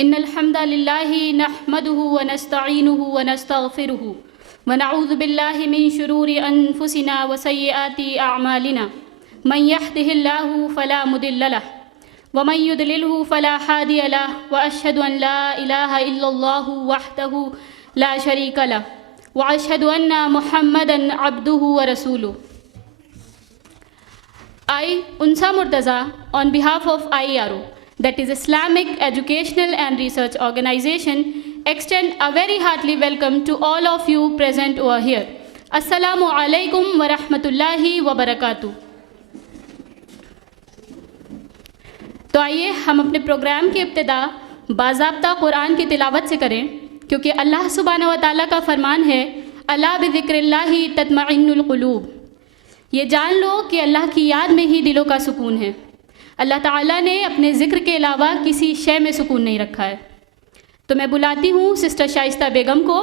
إن الحمد لله نحمده ونستعينه ونستغفره ونعوذ بالله من شرور أنفسنا وسيئات أعمالنا من يهده الله فلا مضل له ومن يضلله فلا هادي له وأشهد أن لا إله إلا الله وحده لا شريك له وأشهد أن محمدا عبده ورسوله. I, Unsa Murtaza, on behalf of IERO, that is Islamic Educational and Research Organization, extend a very hearty welcome to all of you present over here. Assalamu alaikum wa rahmatullahi wa barakatuh. تو آئیے ہم اپنے programme کی ابتدا باضابطہ قرآن کی تلاوت سے کریں، کیونکہ اللہ سبحانہ و تعالیٰ کا فرمان ہے الا بذکر اللہ تطمئن القلوب. یہ جان لو کہ اللہ کی یاد میں ہی دلوں کا سکون ہے. اللہ تعالیٰ نے اپنے ذکر کے علاوہ کسی شے میں سکون نہیں رکھا ہے. تو میں بلاتی ہوں سسٹر شائستہ بیگم کو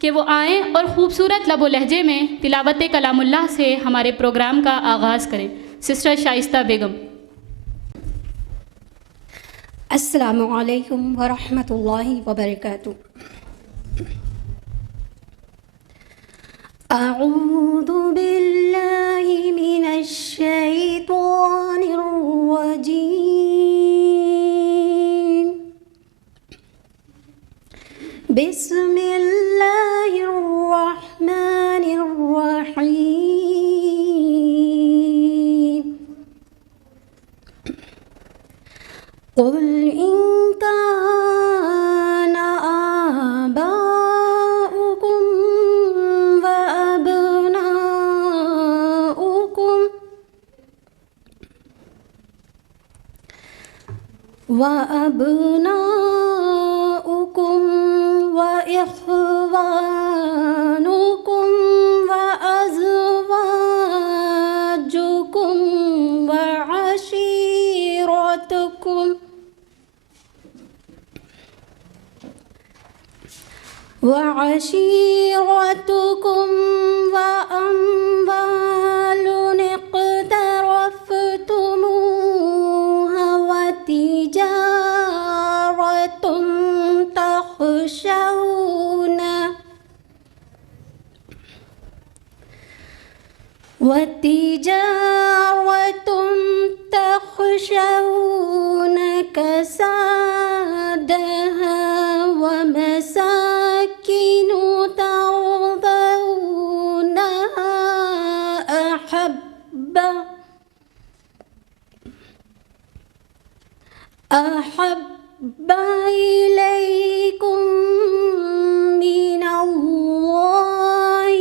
کہ وہ آئیں اور خوبصورت لب و لہجے میں تلاوت کلام اللہ سے ہمارے پروگرام کا آغاز کریں. سسٹر شائستہ بیگم. السلام علیکم ورحمۃ اللہ وبرکاتہ. اعوذ باللہ من الشیطان الرجیم. بسم اللہ الرحمن الرحیم. قل إن كان آباؤكم وأبناؤكم وإخوانكم وأزواجكم وعشيرتكم وأموال اقترفتموها وتجارة تخشون كسادها ومساكن ترضونها أحب إليكم من الله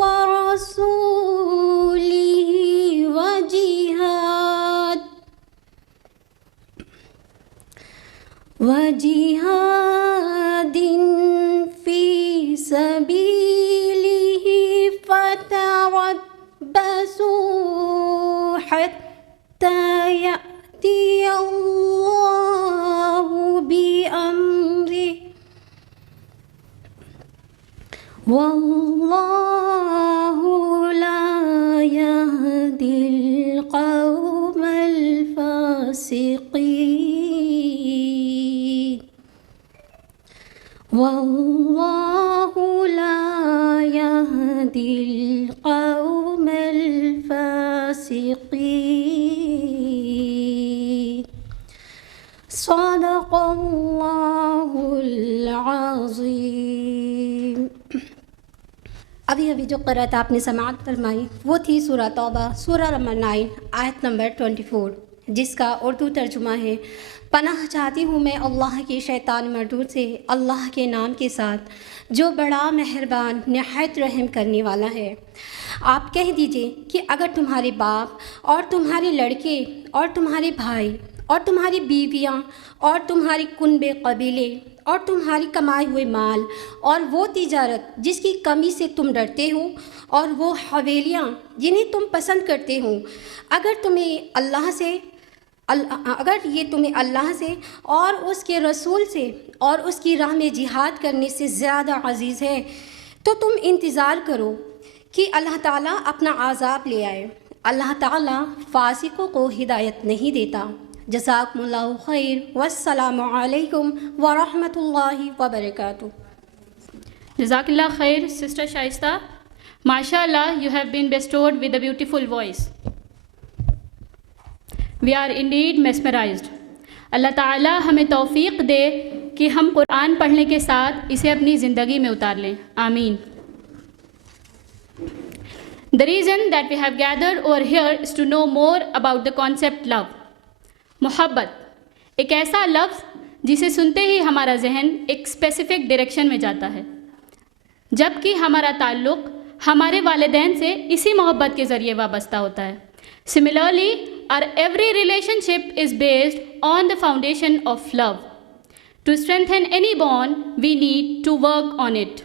ورسوله وجهاد في سبيله فتربصوا حتى يأتي الله بأمره والله لا يهدي القوم الفاسقين. والله لا يهدي القوم الفاسقين. صدق اللہ العظیم. ابھی جو قرأت آپ نے سماعت فرمائی وہ تھی سورہ توبہ، سورہ نمبر 9 آیت نمبر 24، جس کا اردو ترجمہ ہے پناہ چاہتی ہوں میں اللہ کی شیطان مردود سے اللہ کے نام کے ساتھ جو بڑا مہربان نہایت رحم کرنے والا ہے. آپ کہہ دیجئے کہ اگر تمہارے باپ اور تمہارے لڑکے اور تمہارے بھائی اور تمہاری بیویاں اور تمہاری کنبے قبیلے اور تمہاری کمائے ہوئے مال اور وہ تجارت جس کی کمی سے تم ڈرتے ہو اور وہ حویلیاں جنہیں تم پسند کرتے ہو، اگر یہ تمہیں اللہ سے اور اس کے رسول سے اور اس کی راہ میں جہاد کرنے سے زیادہ عزیز ہے تو تم انتظار کرو کہ اللہ تعالیٰ اپنا عذاب لے آئے. اللہ تعالیٰ فاسقوں کو ہدایت نہیں دیتا. جزاکم اللہ خیر والسلام علیکم ورحمۃ اللہ وبرکاتہ. جزاک اللہ خیر سسٹر شائستہ. ماشاء اللہ you have been bestowed with a beautiful voice. We are indeed mesmerized. اللہ تعالیٰ ہمیں توفیق دے کہ ہم قرآن پڑھنے کے ساتھ اسے اپنی زندگی میں اتار لیں. آمین. The reason that we have gathered over here is to know more about the concept love. محبت ایک ایسا لفظ جسے سنتے ہی ہمارا ذہن ایک اسپیسیفک ڈائریکشن میں جاتا ہے، جبکہ ہمارا تعلق ہمارے والدین سے اسی محبت کے ذریعے وابستہ ہوتا ہے. Similarly, our every relationship is based on the foundation of love. To strengthen any bond, we need to work on it.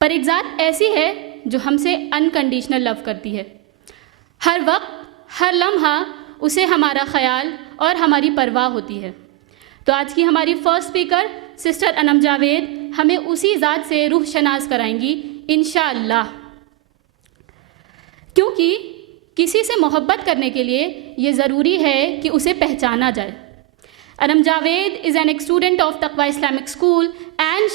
پر ایک ذات ایسی ہے جو ہم سے انکنڈیشنل لو کرتی ہے. ہر وقت ہر لمحہ اسے ہمارا خیال اور ہماری پرواہ ہوتی ہے. تو آج کی ہماری فرسٹ اسپیکر سسٹر انم جاوید ہمیں اسی ذات سے روح شناس کرائیں گی انشاءاللہ. کیونکہ کسی سے محبت کرنے کے لیے یہ ضروری ہے کہ اسے پہچانا جائے. Anam Javed is an student of Taqwa Islamic school and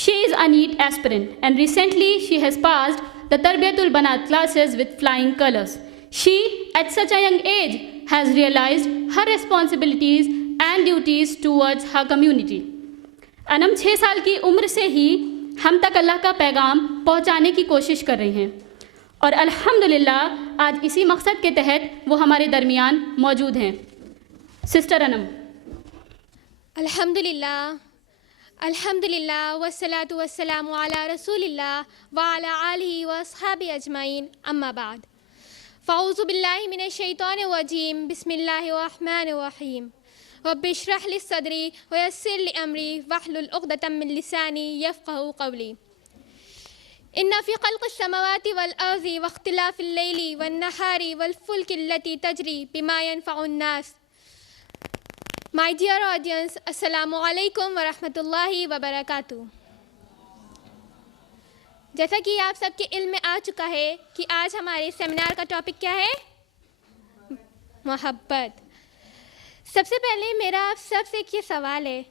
she is a NEET aspirant, and recently she has passed the Tarbiyatul Banat classes with flying colors. She, at such a young age, has realized her responsibilities and duties towards her community. انم 6 سال کی عمر سے ہی ہم تک اللہ کا پیغام پہنچانے کی کوشش کر رہی ہیں، اور الحمدللہ آج اسی مقصد کے تحت وہ ہمارے درمیان موجود ہیں. سسٹر انم. الحمدللہ والصلاة والسلام علی رسول اللہ وعلی آلہ واصحابہ اجمعین، اما بعد. فاعوذ باللہ من الشیطان الرجیم، بسم اللہ الرحمن الرحیم. رب اشرح لی صدری ویسر لی امری واحلل عقدۃ من لسانی یفقہوا قولی. ان فی خلق السماوات والارض واختلاف اللیل والنہار والفلک التی تجری بما ینفع الناس. My dear audience, السلام علیکم ورحمۃ اللہ وبرکاتہ. جیسا کہ آپ سب کے علم میں آ چکا ہے کہ آج ہمارے سیمینار کا ٹاپک کیا ہے؟ محبت. سب سے پہلے میرا آپ سب سے ایک یہ سوال ہے،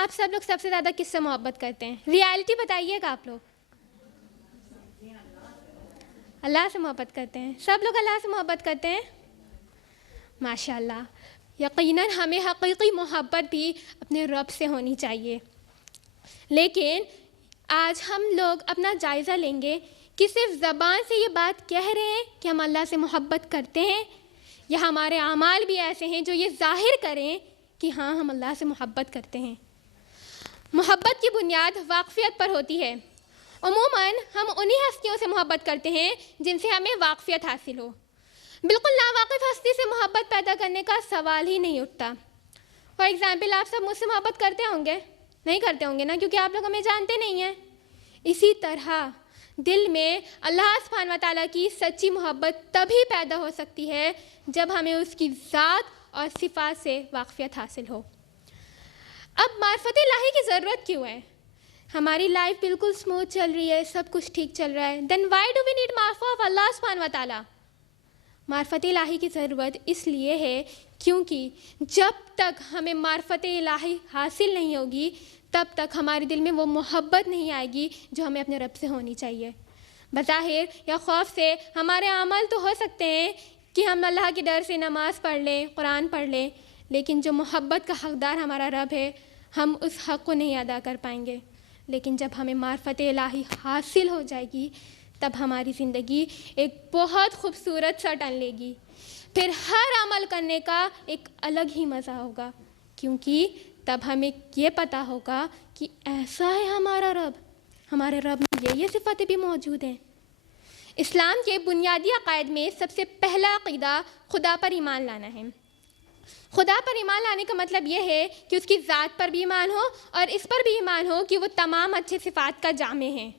آپ سب لوگ سب سے زیادہ کس سے محبت کرتے ہیں؟ ریالٹی بتائیے گا. آپ لوگ اللہ سے محبت کرتے ہیں؟ سب لوگ اللہ سے محبت کرتے ہیں؟ ماشاء اللہ. یقیناً ہمیں حقیقی محبت بھی اپنے رب سے ہونی چاہیے، لیکن آج ہم لوگ اپنا جائزہ لیں گے کہ صرف زبان سے یہ بات کہہ رہے ہیں کہ ہم اللہ سے محبت کرتے ہیں، یا ہمارے اعمال بھی ایسے ہیں جو یہ ظاہر کریں کہ ہاں ہم اللہ سے محبت کرتے ہیں. محبت کی بنیاد واقفیت پر ہوتی ہے. عموماً ہم انہی ہستیوں سے محبت کرتے ہیں جن سے ہمیں واقفیت حاصل ہو. بالکل ناواقف ہستی سے محبت پیدا کرنے کا سوال ہی نہیں اٹھتا. فار ایگزامپل، آپ سب مجھ سے محبت کرتے ہوں گے؟ نہیں کرتے ہوں گے نا، کیونکہ آپ لوگ ہمیں جانتے نہیں ہیں. اسی طرح دل میں اللہ سبحانہ و تعالیٰ کی سچی محبت تبھی پیدا ہو سکتی ہے جب ہمیں اس کی ذات اور صفات سے واقفیت حاصل ہو. اب معرفت الہی کی ضرورت کیوں ہے؟ ہماری لائف بالکل اسموتھ چل رہی ہے، سب کچھ ٹھیک چل رہا ہے. دین وائی ڈو وی نیڈ معرفت آف اللہ سبحانہ و تعالیٰ؟ معرفت الہی کی ضرورت اس لیے ہے کیونکہ جب تک ہمیں معرفت الہی حاصل نہیں ہوگی تب تک ہمارے دل میں وہ محبت نہیں آئے گی جو ہمیں اپنے رب سے ہونی چاہیے. بظاہر یا خوف سے ہمارے عمل تو ہو سکتے ہیں کہ ہم اللہ کے ڈر سے نماز پڑھ لیں، قرآن پڑھ لیں، لیکن جو محبت کا حقدار ہمارا رب ہے ہم اس حق کو نہیں ادا کر پائیں گے. لیکن جب ہمیں معرفت الہی حاصل ہو جائے گی تب ہماری زندگی ایک بہت خوبصورت سا ٹرن لے گی. پھر ہر عمل کرنے کا ایک الگ ہی مزہ ہوگا، کیونکہ تب ہمیں یہ پتہ ہوگا کہ ایسا ہے ہمارا رب، ہمارے رب میں یہ صفتیں بھی موجود ہیں. اسلام کے بنیادی عقائد میں سب سے پہلا عقیدہ خدا پر ایمان لانا ہے. خدا پر ایمان لانے کا مطلب یہ ہے کہ اس کی ذات پر بھی ایمان ہو اور اس پر بھی ایمان ہو کہ وہ تمام اچھے صفات کا جامع ہے.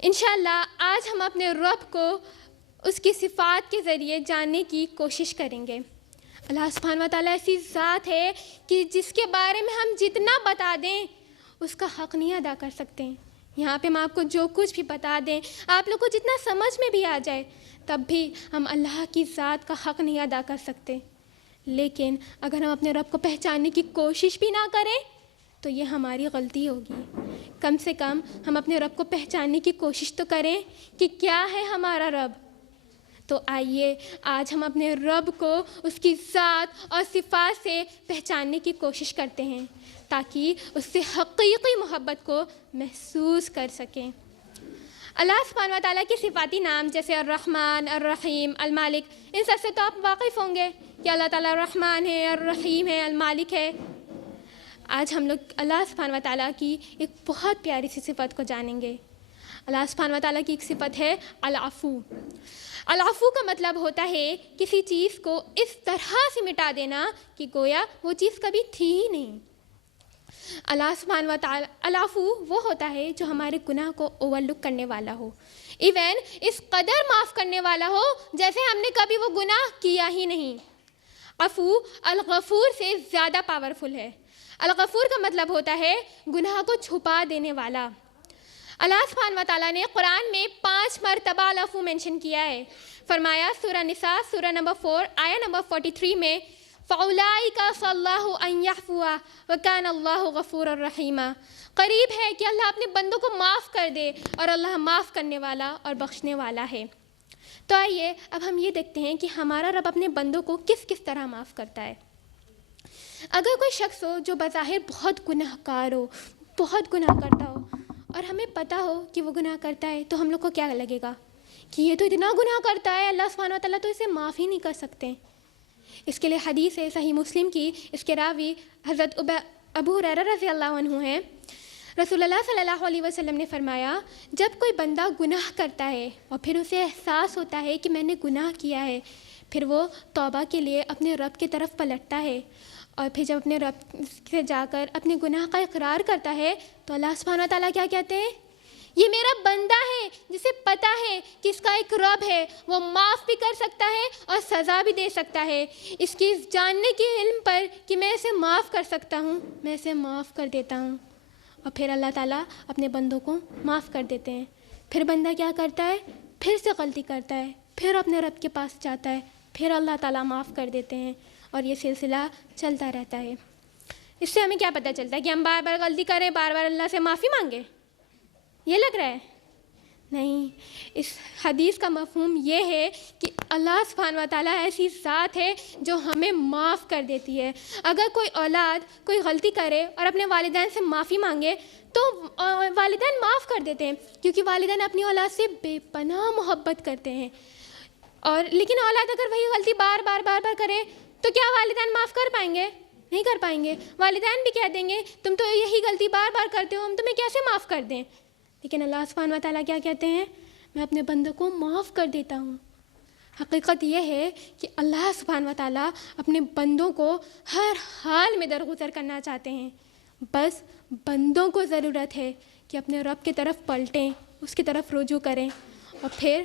انشاءاللہ آج ہم اپنے رب کو اس کی صفات کے ذریعے جاننے کی کوشش کریں گے. اللہ سبحانہ و تعالیٰ ایسی ذات ہے کہ جس کے بارے میں ہم جتنا بتا دیں اس کا حق نہیں ادا کر سکتے. یہاں پہ ہم آپ کو جو کچھ بھی بتا دیں، آپ لوگ کو جتنا سمجھ میں بھی آ جائے، تب بھی ہم اللہ کی ذات کا حق نہیں ادا کر سکتے. لیکن اگر ہم اپنے رب کو پہچاننے کی کوشش بھی نہ کریں تو یہ ہماری غلطی ہوگی۔ کم سے کم ہم اپنے رب کو پہچاننے کی کوشش تو کریں کہ کیا ہے ہمارا رب۔ تو آئیے آج ہم اپنے رب کو اس کی ذات اور صفات سے پہچاننے کی کوشش کرتے ہیں تاکہ اس سے حقیقی محبت کو محسوس کر سکیں۔ اللہ سبحانہ و تعالیٰ کی صفاتی نام جیسے الرحمن، الرحیم، المالک، ان سب سے تو آپ واقف ہوں گے کہ اللہ تعالیٰ الرحمن ہے، الرحیم ہے، المالک ہے۔ آج ہم لوگ اللہ سبحانہ و تعالیٰ کی ایک بہت پیاری سی صفت کو جانیں گے۔ اللہ سبحانہ و تعالیٰ کی ایک صفت ہے العفو۔ العفو کا مطلب ہوتا ہے کسی چیز کو اس طرح سے مٹا دینا کہ گویا وہ چیز کبھی تھی ہی نہیں۔ اللہ سبحانہ و تعالیٰ العفو وہ ہوتا ہے جو ہمارے گناہ کو اوور لک کرنے والا ہو، ایون اس قدر معاف کرنے والا ہو جیسے ہم نے کبھی وہ گناہ کیا ہی نہیں۔ عفو الغفور سے زیادہ پاورفل ہے۔ الغفور کا مطلب ہوتا ہے گناہ کو چھپا دینے والا۔ اللہ سبحانہ و تعالیٰ نے قرآن میں 5 مرتبہ العفو مینشن کیا ہے۔ فرمایا سورہ نساء سورہ نمبر 4 آیا نمبر 43 میں فَأُولَٰئِكَ عَسَى اللَّهُ أَن يَعْفُوَ وَكَانَ اللَّهُ غَفُورًا رَحِيمًا۔ قریب ہے کہ اللہ اپنے بندوں کو معاف کر دے اور اللہ معاف کرنے والا اور بخشنے والا ہے۔ تو آئیے اب ہم یہ دیکھتے ہیں کہ ہمارا رب اپنے بندوں کو کس کس طرح معاف کرتا ہے۔ اگر کوئی شخص ہو جو بظاہر بہت گناہ کار ہو، بہت گناہ کرتا ہو اور ہمیں پتہ ہو کہ وہ گناہ کرتا ہے تو ہم لوگ کو کیا لگے گا کہ یہ تو اتنا گناہ کرتا ہے، اللہ سبحانہ و تعالیٰ تو اسے معاف ہی نہیں کر سکتے۔ اس کے لیے حدیث ہے صحیح مسلم کی، اس کے راوی حضرت ابو ہریرہ رضی اللہ عنہ ہیں۔ رسول اللہ صلی اللہ علیہ وسلم نے فرمایا جب کوئی بندہ گناہ کرتا ہے اور پھر اسے احساس ہوتا ہے کہ میں نے گناہ کیا ہے، پھر وہ توبہ کے لیے اپنے رب کی طرف پلٹتا ہے اور پھر جب اپنے رب سے جا کر اپنے گناہ کا اقرار کرتا ہے تو اللہ سبحانہ و تعالیٰ کیا کہتے ہیں؟ یہ میرا بندہ ہے جسے پتہ ہے کہ اس کا ایک رب ہے، وہ معاف بھی کر سکتا ہے اور سزا بھی دے سکتا ہے۔ اس کی جاننے کے علم پر کہ میں اسے معاف کر سکتا ہوں، میں اسے معاف کر دیتا ہوں۔ اور پھر اللہ تعالیٰ اپنے بندوں کو معاف کر دیتے ہیں۔ پھر بندہ کیا کرتا ہے؟ پھر سے غلطی کرتا ہے، پھر اپنے رب کے پاس جاتا ہے، پھر اللہ تعالیٰ معاف کر دیتے ہیں اور یہ سلسلہ چلتا رہتا ہے۔ اس سے ہمیں کیا پتہ چلتا ہے کہ ہم بار بار غلطی کریں، بار بار اللہ سے معافی مانگیں؟ یہ لگ رہا ہے؟ نہیں، اس حدیث کا مفہوم یہ ہے کہ اللہ سبحانہ و تعالیٰ ایسی ذات ہے جو ہمیں معاف کر دیتی ہے۔ اگر کوئی اولاد کوئی غلطی کرے اور اپنے والدین سے معافی مانگے تو والدین معاف کر دیتے ہیں، کیونکہ والدین اپنی اولاد سے بے پناہ محبت کرتے ہیں۔ اور لیکن اولاد اگر وہی غلطی بار بار کرے تو کیا والدین معاف کر پائیں گے؟ نہیں کر پائیں گے۔ والدین بھی کہہ دیں گے تم تو یہی غلطی بار بار کرتے ہو، ہم تمہیں کیسے معاف کر دیں؟ لیکن اللہ سبحانہ و تعالیٰ کیا کہتے ہیں؟ میں اپنے بندوں کو معاف کر دیتا ہوں۔ حقیقت یہ ہے کہ اللہ سبحانہ و تعالیٰ اپنے بندوں کو ہر حال میں درگزر کرنا چاہتے ہیں، بس بندوں کو ضرورت ہے کہ اپنے رب کی طرف پلٹیں، اس کی طرف رجوع کریں، اور پھر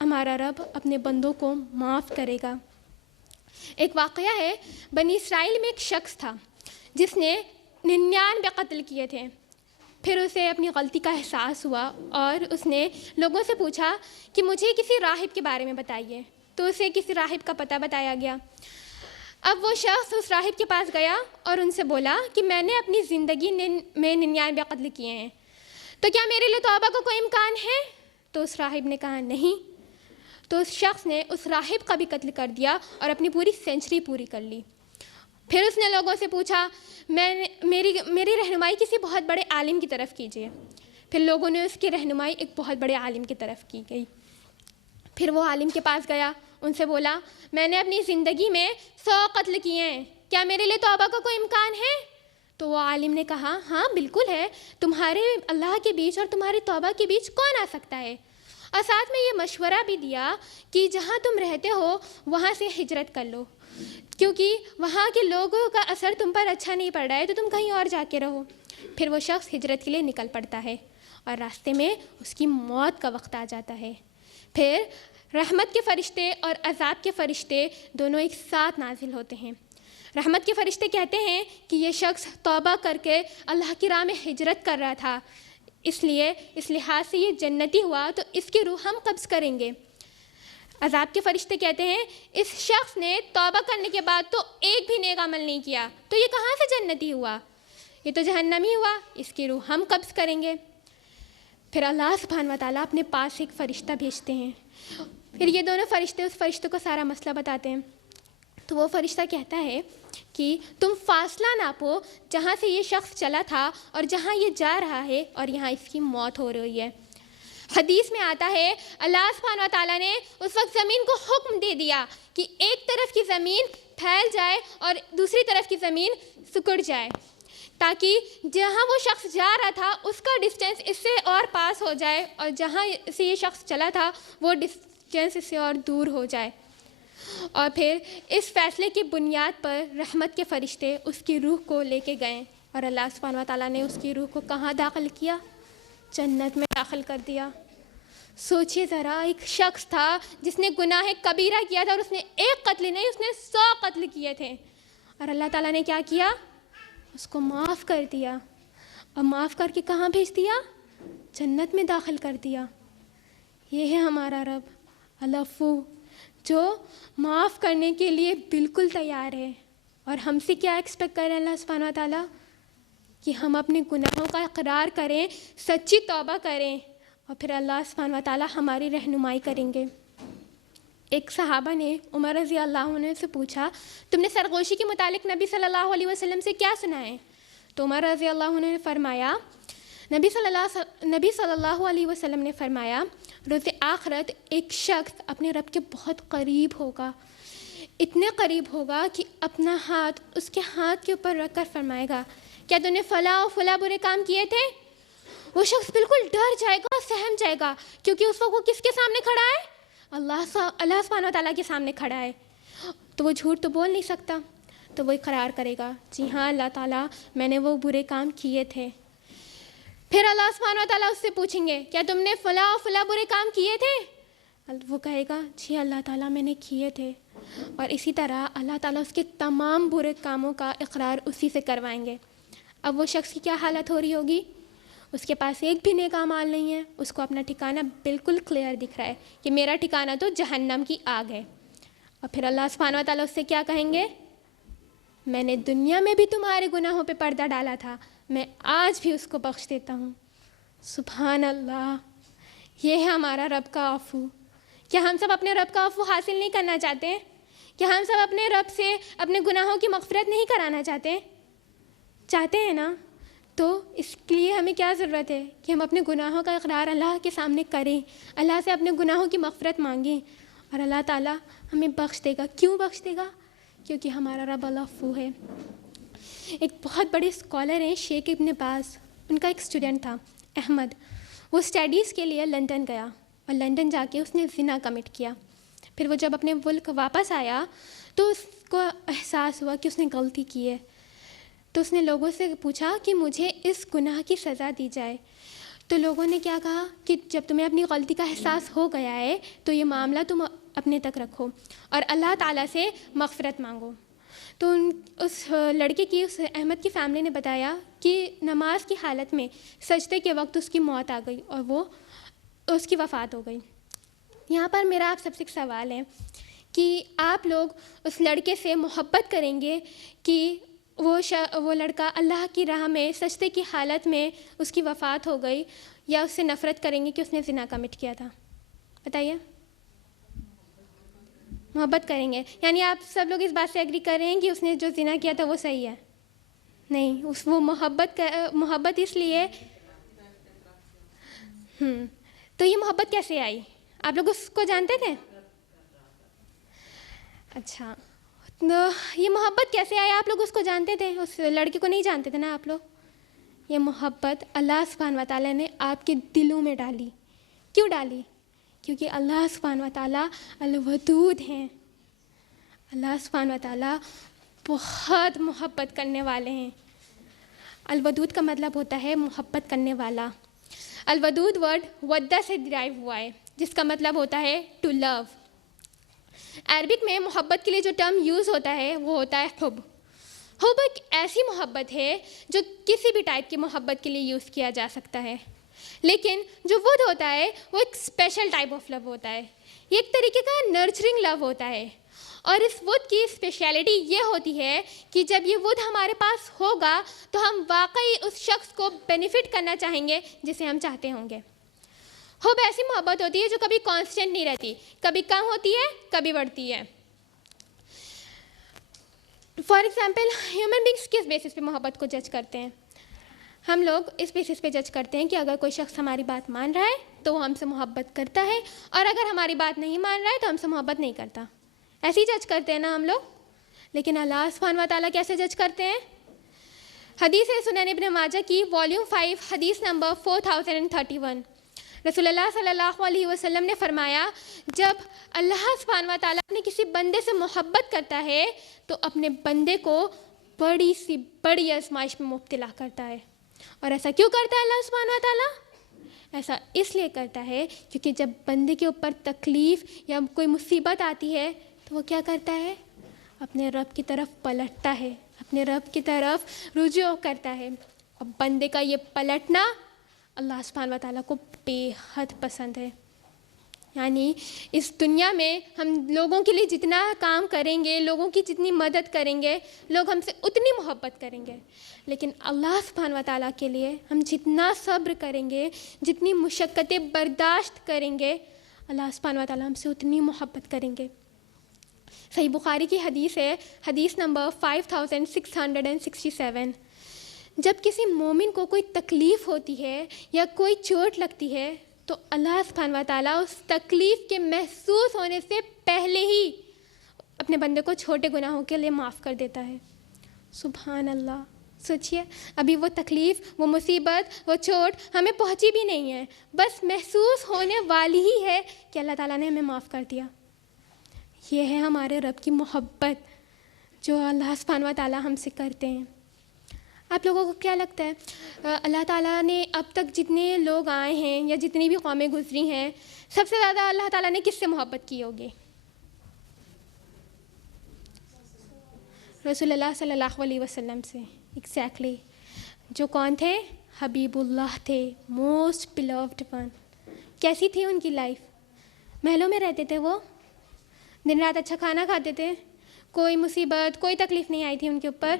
ہمارا رب اپنے بندوں کو معاف کرے گا۔ ایک واقعہ ہے، بنی اسرائیل میں ایک شخص تھا جس نے 99 قتل کیے تھے۔ پھر اسے اپنی غلطی کا احساس ہوا اور اس نے لوگوں سے پوچھا کہ مجھے کسی راہب کے بارے میں بتائیے، تو اسے کسی راہب کا پتہ بتایا گیا۔ اب وہ شخص اس راہب کے پاس گیا اور ان سے بولا کہ میں نے اپنی زندگی میں 99 قتل کیے ہیں، تو کیا میرے لیے توبہ کا کوئی امکان ہے؟ تو اس راہب نے کہا نہیں۔ تو اس شخص نے اس راہب کا بھی قتل کر دیا اور اپنی پوری سینچری پوری کر لی۔ پھر اس نے لوگوں سے پوچھا میری رہنمائی کسی بہت بڑے عالم کی طرف کیجیے۔ پھر لوگوں نے اس کی رہنمائی ایک بہت بڑے عالم کی طرف کی گئی۔ پھر وہ عالم کے پاس گیا، ان سے بولا میں نے اپنی زندگی میں 100 قتل کیے ہیں، کیا میرے لیے توبہ کا کوئی امکان ہے؟ تو وہ عالم نے کہا ہاں بالکل ہے، تمہارے اللہ کے بیچ اور تمہاری توبہ کے بیچ کون آ سکتا ہے؟ اور ساتھ میں یہ مشورہ بھی دیا کہ جہاں تم رہتے ہو وہاں سے ہجرت کر لو، کیونکہ وہاں کے لوگوں کا اثر تم پر اچھا نہیں پڑ رہا ہے، تو تم کہیں اور جا کے رہو۔ پھر وہ شخص ہجرت کے لیے نکل پڑتا ہے اور راستے میں اس کی موت کا وقت آ جاتا ہے۔ پھر رحمت کے فرشتے اور عذاب کے فرشتے دونوں ایک ساتھ نازل ہوتے ہیں۔ رحمت کے فرشتے کہتے ہیں کہ یہ شخص توبہ کر کے اللہ کی راہ میں ہجرت کر رہا تھا، اس لیے اس لحاظ سے یہ جنتی ہوا، تو اس کی روح ہم قبض کریں گے۔ عذاب کے فرشتے کہتے ہیں اس شخص نے توبہ کرنے کے بعد تو ایک بھی نیک عمل نہیں کیا، تو یہ کہاں سے جنتی ہوا، یہ تو جہنمی ہوا، اس کی روح ہم قبض کریں گے۔ پھر اللہ سبحانہ و تعالیٰ اپنے پاس ایک فرشتہ بھیجتے ہیں، پھر یہ دونوں فرشتے اس فرشتے کو سارا مسئلہ بتاتے ہیں۔ تو وہ فرشتہ کہتا ہے کہ تم فاصلہ ناپو جہاں سے یہ شخص چلا تھا اور جہاں یہ جا رہا ہے، اور یہاں اس کی موت ہو رہی ہے۔ حدیث میں آتا ہے اللہ سبحانہ و تعالیٰ نے اس وقت زمین کو حکم دے دیا کہ ایک طرف کی زمین پھیل جائے اور دوسری طرف کی زمین سکڑ جائے، تاکہ جہاں وہ شخص جا رہا تھا اس کا ڈسٹینس اس سے اور پاس ہو جائے، اور جہاں سے یہ شخص چلا تھا وہ ڈسٹینس اس سے اور دور ہو جائے۔ اور پھر اس فیصلے کی بنیاد پر رحمت کے فرشتے اس کی روح کو لے کے گئے، اور اللہ سبحانہ و تعالیٰ نے اس کی روح کو کہاں داخل کیا؟ جنت میں داخل کر دیا۔ سوچئے ذرا، ایک شخص تھا جس نے گناہ کبیرہ کیا تھا، اور اس نے ایک قتل نہیں، اس نے 100 قتل کیے تھے، اور اللہ تعالیٰ نے کیا کیا؟ اس کو معاف کر دیا، اور معاف کر کے کہاں بھیج دیا؟ جنت میں داخل کر دیا۔ یہ ہے ہمارا رب العفو، جو معاف کرنے کے لیے بالکل تیار ہے۔ اور ہم سے کیا ایکسپیکٹ کر رہے ہیں اللہ سبحانہ و تعالیٰ؟ کہ ہم اپنے گناہوں کا اقرار کریں، سچی توبہ کریں، اور پھر اللہ سبحانہ و تعالیٰ ہماری رہنمائی کریں گے۔ ایک صحابہ نے عمر رضی اللہ عنہ سے پوچھا تم نے سرگوشی کے متعلق نبی صلی اللہ علیہ وسلم سے کیا سنا ہے؟ تو عمر رضی اللہ عنہ نے فرمایا، نبی صلی اللہ علیہ وسلم نے فرمایا روز آخرت ایک شخص اپنے رب کے بہت قریب ہوگا، اتنے قریب ہوگا کہ اپنا ہاتھ اس کے ہاتھ کے اوپر رکھ کر فرمائے گا کیا تم نے فلاں و فلاں برے کام کیے تھے؟ وہ شخص بالکل ڈر جائے گا، سہم جائے گا، کیونکہ اس وقت وہ کس کے سامنے کھڑا ہے؟ اللہ سبحانہ و تعالیٰ کے سامنے کھڑا ہے، تو وہ جھوٹ تو بول نہیں سکتا، تو وہ اقرار کرے گا جی ہاں اللہ تعالیٰ میں نے وہ برے کام کیے تھے۔ پھر اللہ سبحانہ و تعالیٰ اس سے پوچھیں گے کیا تم نے فلاں و فلاں برے کام کیے تھے؟ وہ کہے گا جی اللہ تعالیٰ میں نے کیے تھے، اور اسی طرح اللہ تعالیٰ اس کے تمام برے کاموں کا اقرار اسی سے کروائیں گے۔ اب وہ شخص کی کیا حالت ہو رہی ہوگی؟ اس کے پاس ایک بھی نیک اعمال نہیں ہے، اس کو اپنا ٹھکانہ بالکل کلیئر دکھ رہا ہے کہ میرا ٹھکانہ تو جہنم کی آگ ہے۔ اور پھر اللہ سبحانہ و تعالیٰ اس سے کیا کہیں گے؟ میں نے دنیا میں بھی تمہارے گناہوں پہ پردہ ڈالا تھا، میں آج بھی اس کو بخش دیتا ہوں۔ سبحان اللہ، یہ ہے ہمارا رب کا عفو۔ کیا ہم سب اپنے رب کا عفو حاصل نہیں کرنا چاہتے ہیں؟ کیا ہم سب اپنے رب سے اپنے گناہوں کی مغفرت نہیں کرانا چاہتے ہیں؟ چاہتے ہیں نا؟ تو اس کے لیے ہمیں کیا ضرورت ہے کہ ہم اپنے گناہوں کا اقرار اللہ کے سامنے کریں، اللہ سے اپنے گناہوں کی مغفرت مانگیں، اور اللہ تعالیٰ ہمیں بخش دے گا۔ کیوں بخش دے گا؟ کیونکہ ہمارا رب العفو ہے۔ ایک بہت بڑے اسکالر ہیں شیخ ابن باز، ان کا ایک اسٹوڈنٹ تھا احمد، وہ اسٹڈیز کے لیے لندن گیا، اور لندن جا کے اس نے زنا کمٹ کیا۔ پھر وہ جب اپنے ملک واپس آیا تو اس کو احساس ہوا کہ اس نے غلطی کی ہے، تو اس نے لوگوں سے پوچھا کہ مجھے اس گناہ کی سزا دی جائے۔ تو لوگوں نے کیا کہا کہ جب تمہیں اپنی غلطی کا احساس ہو گیا ہے تو یہ معاملہ تم اپنے تک رکھو اور اللہ تعالیٰ سے مغفرت مانگو۔ تو اس لڑکے کی، اس احمد کی فیملی نے بتایا کہ نماز کی حالت میں سجدے کے وقت اس کی موت آ گئی اور وہ اس کی وفات ہو گئی۔ یہاں پر میرا آپ سب سے ایک سوال ہے کہ آپ لوگ اس لڑکے سے محبت کریں گے کہ وہ لڑکا اللہ کی راہ میں سجدے کی حالت میں اس کی وفات ہو گئی، یا اس سے نفرت کریں گے کہ اس نے زنا کمٹ کیا تھا؟ بتائیے۔ محبت کریں گے، یعنی آپ سب لوگ اس بات سے ایگری کر رہے ہیں کہ اس نے جو زنا کیا تھا وہ صحیح ہے؟ نہیں، وہ محبت اس لیے تو یہ محبت کیسے آئی؟ آپ لوگ اس کو جانتے تھے؟ اچھا، یہ محبت کیسے آئی؟ آپ لوگ اس کو جانتے تھے؟ اس لڑکے کو نہیں جانتے تھے نا آپ لوگ؟ یہ محبت اللہ سبحانہ و تعالیٰ نے آپ کے دلوں میں ڈالی۔ کیوں ڈالی؟ کیونکہ اللہ سبحانہ و تعالیٰ الودود ہیں، اللہ سبحانہ و تعالیٰ بہت محبت کرنے والے ہیں۔ الودود کا مطلب ہوتا ہے محبت کرنے والا۔ الودود ورڈ ودہ سے ڈرائیو ہوا ہے، جس کا مطلب ہوتا ہے ٹو لو۔ عربک میں محبت کے لیے جو ٹرم یوز ہوتا ہے وہ ہوتا ہے حب۔ حب ایک ایسی محبت ہے جو کسی بھی ٹائپ کی محبت کے لیے یوز کیا جا سکتا ہے، لیکن جو ود ہوتا ہے وہ ایک اسپیشل ٹائپ آف لو ہوتا ہے، یہ ایک طریقے کا نرچرنگ لو ہوتا ہے، اور اس وڈ کی اسپیشلٹی یہ ہوتی ہے کہ جب یہ وڈ ہمارے پاس ہوگا تو ہم واقعی اس شخص کو بینیفٹ کرنا چاہیں گے جسے ہم چاہتے ہوں گے۔ ہوپ ایسی محبت ہوتی ہے جو کبھی کانسٹنٹ نہیں رہتی، کبھی کم ہوتی ہے، کبھی بڑھتی ہے۔ فار ایگزامپل ہیومن بینگس کس بیسس پہ محبت کو جج کرتے ہیں؟ ہم لوگ اس بیسس پہ جج کرتے ہیں کہ اگر کوئی شخص ہماری بات مان رہا ہے تو وہ ہم سے محبت کرتا ہے، اور اگر ہماری بات نہیں مان رہا ہے تو ہم سے محبت نہیں کرتا۔ ایسے ہی جج کرتے ہیں نا ہم لوگ۔ لیکن اللہ سبحانہ و تعالیٰ کیسے جج کرتے ہیں؟ حدیث سنن ابن ماجہ کی والیوم 5 حدیث نمبر 4031، رسول اللہ صلی اللہ علیہ وسلم نے فرمایا، جب اللہ سبحانہ و تعالیٰ اپنے کسی بندے سے محبت کرتا ہے تو اپنے بندے کو بڑی سی بڑی آزمائش میں مبتلا کرتا ہے۔ اور ایسا کیوں کرتا ہے اللہ سبحانہ و تعالیٰ؟ ایسا اس لیے کرتا ہے کیونکہ جب بندے کے اوپر تکلیف یا کوئی مصیبت آتی ہے تو وہ کیا کرتا ہے؟ اپنے رب کی طرف پلٹتا ہے، اپنے رب کی طرف رجوع کرتا ہے۔ اور بندے کا یہ پلٹنا اللہ سبحانہ و تعالیٰ کو بے حد پسند ہے۔ یعنی اس دنیا میں ہم لوگوں کے لیے جتنا کام کریں گے، لوگوں کی جتنی مدد کریں گے، لوگ ہم سے اتنی محبت کریں گے، لیکن اللہ سبحانہ و تعالیٰ کے لیے ہم جتنا صبر کریں گے، جتنی مشقتیں برداشت کریں گے، اللہ سبحانہ و تعالیٰ ہم سے اتنی محبت کریں گے۔ صحیح بخاری کی حدیث ہے، حدیث نمبر 5667، جب کسی مومن کو کوئی تکلیف ہوتی ہے یا کوئی چوٹ لگتی ہے تو اللہ سبحانہ و تعالیٰ اس تکلیف کے محسوس ہونے سے پہلے ہی اپنے بندے کو چھوٹے گناہوں کے لیے معاف کر دیتا ہے۔ سبحان اللہ، سوچیے، ابھی وہ تکلیف، وہ مصیبت، وہ چوٹ ہمیں پہنچی بھی نہیں ہے، بس محسوس ہونے والی ہی ہے کہ اللہ تعالیٰ نے ہمیں معاف کر دیا۔ یہ ہے ہمارے رب کی محبت جو اللہ سبحانہ و تعالیٰ ہم سے کرتے ہیں۔ آپ لوگوں کو کیا لگتا ہے اللہ تعالیٰ نے اب تک جتنے لوگ آئے ہیں یا جتنی بھی قومیں گزری ہیں، سب سے زیادہ اللہ تعالیٰ نے کس سے محبت کی ہوگی؟ رسول اللہ صلی اللہ علیہ وسلم سے۔ ایگزیکٹلی، جو کون تھے؟ حبیب اللہ تھے، موسٹ بلوڈ ون۔ کیسی تھی ان کی لائف؟ محلوں میں رہتے تھے وہ، دن رات اچھا کھانا کھاتے تھے، کوئی مصیبت، کوئی تکلیف نہیں آئی تھی ان کے اوپر۔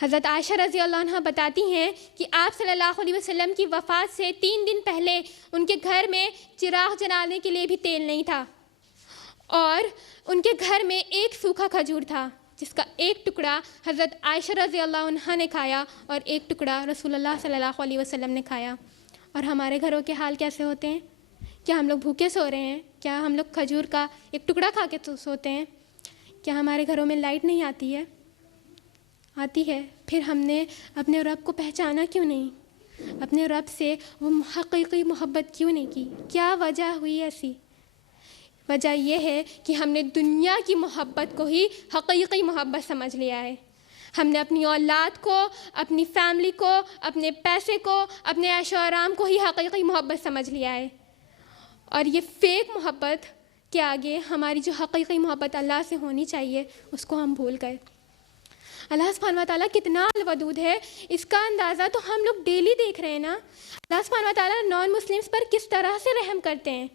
حضرت عائشہ رضی اللہ عنہ بتاتی ہیں کہ آپ صلی اللہ علیہ وسلم کی وفات سے 3 دن پہلے ان کے گھر میں چراغ جلانے کے لیے بھی تیل نہیں تھا، اور ان کے گھر میں ایک سوکھا کھجور تھا جس کا ایک ٹکڑا حضرت عائشہ رضی اللہ عنہ نے کھایا اور ایک ٹکڑا رسول اللہ صلی اللہ علیہ وسلم نے کھایا۔ اور ہمارے گھروں کے حال کیسے ہوتے ہیں؟ کیا ہم لوگ بھوکے سو رہے ہیں؟ کیا ہم لوگ کھجور کا ایک ٹکڑا کھا کے سوتے ہیں؟ کیا ہمارے گھروں میں لائٹ نہیں آتی ہے؟ آتی ہے۔ پھر ہم نے اپنے رب کو پہچانا کیوں نہیں؟ اپنے رب سے وہ حقیقی محبت کیوں نہیں کی؟ کیا وجہ ہوئی ایسی؟ وجہ یہ ہے کہ ہم نے دنیا کی محبت کو ہی حقیقی محبت سمجھ لیا ہے۔ ہم نے اپنی اولاد کو، اپنی فیملی کو، اپنے پیسے کو، اپنے عیش و آرام کو ہی حقیقی محبت سمجھ لیا ہے، اور یہ فیک محبت کے آگے ہماری جو حقیقی محبت اللہ سے ہونی چاہیے اس کو ہم بھول گئے۔ اللہ سبحانہ و تعالیٰ کتنا الودود ہے، اس کا اندازہ تو ہم لوگ ڈیلی دیکھ رہے ہیں نا۔ اللہ سبحانہ و تعالیٰ نان مسلمس پر کس طرح سے رحم کرتے ہیں۔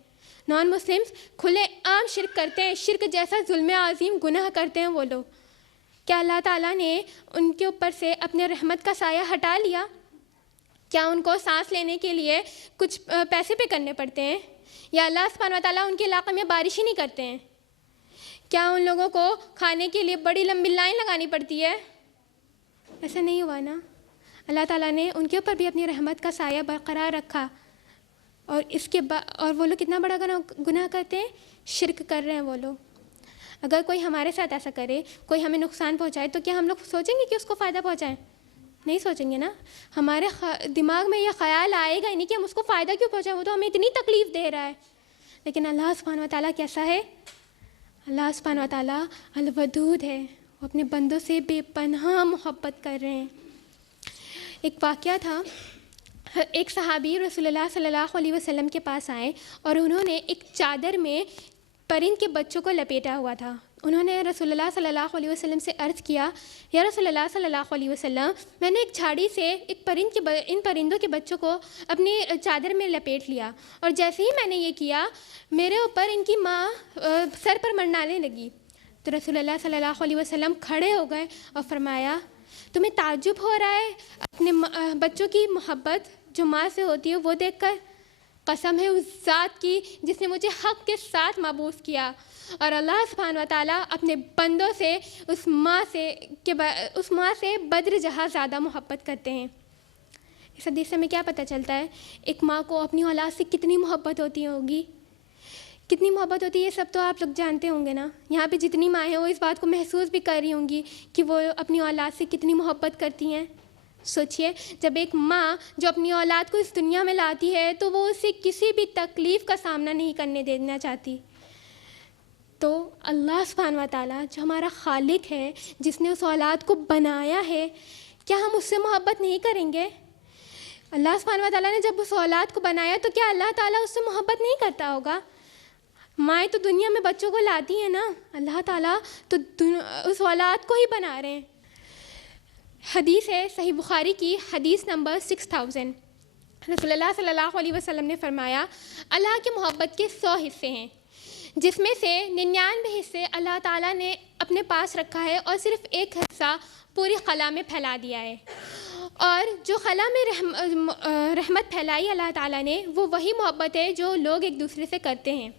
نان مسلمس کھلے عام شرک کرتے ہیں، شرک جیسا ظلم عظیم گناہ کرتے ہیں وہ لوگ۔ کیا اللہ تعالیٰ نے ان کے اوپر سے اپنے رحمت کا سایہ ہٹا لیا؟ کیا ان کو سانس لینے کے لیے کچھ پیسے پے کرنے پڑتے ہیں؟ یا اللہ سبحانہ و تعالیٰ ان کے علاقے میں بارش ہی نہیں کرتے ہیں؟ کیا ان لوگوں کو کھانے کے لیے بڑی لمبی لائن لگانی پڑتی ہے؟ ایسا نہیں ہوا نا۔ اللہ تعالیٰ نے ان کے اوپر بھی اپنی رحمت کا سایہ برقرار رکھا، اور اس کے اور وہ لوگ کتنا بڑا گناہ کرتے ہیں، شرک کر رہے ہیں وہ لوگ۔ اگر کوئی ہمارے ساتھ ایسا کرے، کوئی ہمیں نقصان پہنچائے، تو کیا ہم لوگ سوچیں گے کہ اس کو فائدہ پہنچائیں؟ نہیں سوچیں گے نا۔ ہمارے دماغ میں یہ خیال آئے گا ہی نہیں کہ ہم اس کو فائدہ کیوں پہنچائیں، وہ تو ہمیں اتنی تکلیف دے رہا ہے۔ لیکن اللہ سبحانہ و تعالیٰ کیسا ہے؟ اللہ سبحانہ و تعالیٰ الودود ہے، وہ اپنے بندوں سے بے پناہ محبت کر رہے ہیں۔ ایک واقعہ تھا، ایک صحابی رسول اللہ صلی اللہ علیہ وسلم کے پاس آئے اور انہوں نے ایک چادر میں پرند کے بچوں کو لپیٹا ہوا تھا، انہوں نے رسول اللہ صلی اللہ علیہ وسلم سے عرض کیا، یا رسول اللہ صلی اللہ علیہ وسلم، میں نے ایک جھاڑی سے ان پرندوں کے بچوں کو اپنی چادر میں لپیٹ لیا، اور جیسے ہی میں نے یہ کیا میرے اوپر ان کی ماں سر پر منڈانے لگی۔ تو رسول اللہ صلی اللہ علیہ وسلم کھڑے ہو گئے اور فرمایا، تمہیں تعجب ہو رہا ہے اپنے بچوں کی محبت جو ماں سے ہوتی ہے وہ دیکھ کر؟ قسم ہے اس ذات کی جس نے مجھے حق کے ساتھ مبعوث کیا، اور اللہ سبحانہ و تعالیٰ اپنے بندوں سے اس ماں سے بدر جہاں زیادہ محبت کرتے ہیں۔ اس حدیث سے ہمیں کیا پتہ چلتا ہے؟ ایک ماں کو اپنی اولاد سے کتنی محبت ہوتی ہوگی، کتنی محبت ہوتی ہے، یہ سب تو آپ لوگ جانتے ہوں گے نا۔ یہاں پہ جتنی مائیں ہیں وہ اس بات کو محسوس بھی کر رہی ہوں گی کہ وہ اپنی اولاد سے کتنی محبت کرتی ہیں۔ سوچئے، جب ایک ماں جو اپنی اولاد کو اس دنیا میں لاتی ہے تو وہ اسے کسی بھی تکلیف کا سامنا نہیں کرنے دینا چاہتی، تو اللہ سبحانہ و تعالیٰ جو ہمارا خالق ہے، جس نے اس اولاد کو بنایا ہے، کیا ہم اس سے محبت نہیں کریں گے؟ اللہ سبحانہ و تعالیٰ نے جب اس اولاد کو بنایا تو کیا اللہ تعالیٰ اس سے محبت نہیں کرتا ہوگا؟ مائیں تو دنیا میں بچوں کو لاتی ہیں نا، اللہ تعالیٰ تو اس اولاد کو ہی بنا رہے ہیں۔ حدیث ہے صحیح بخاری کی، حدیث نمبر 6000، رسول اللہ صلی اللہ علیہ وسلم نے فرمایا، اللہ کی محبت کے 100 حصے ہیں، جس میں سے 99 حصے اللہ تعالیٰ نے اپنے پاس رکھا ہے اور صرف ایک حصہ پوری خلا میں پھیلا دیا ہے، اور جو خلا میں رحمت پھیلائی اللہ تعالیٰ نے وہ وہی محبت ہے جو لوگ ایک دوسرے سے کرتے ہیں۔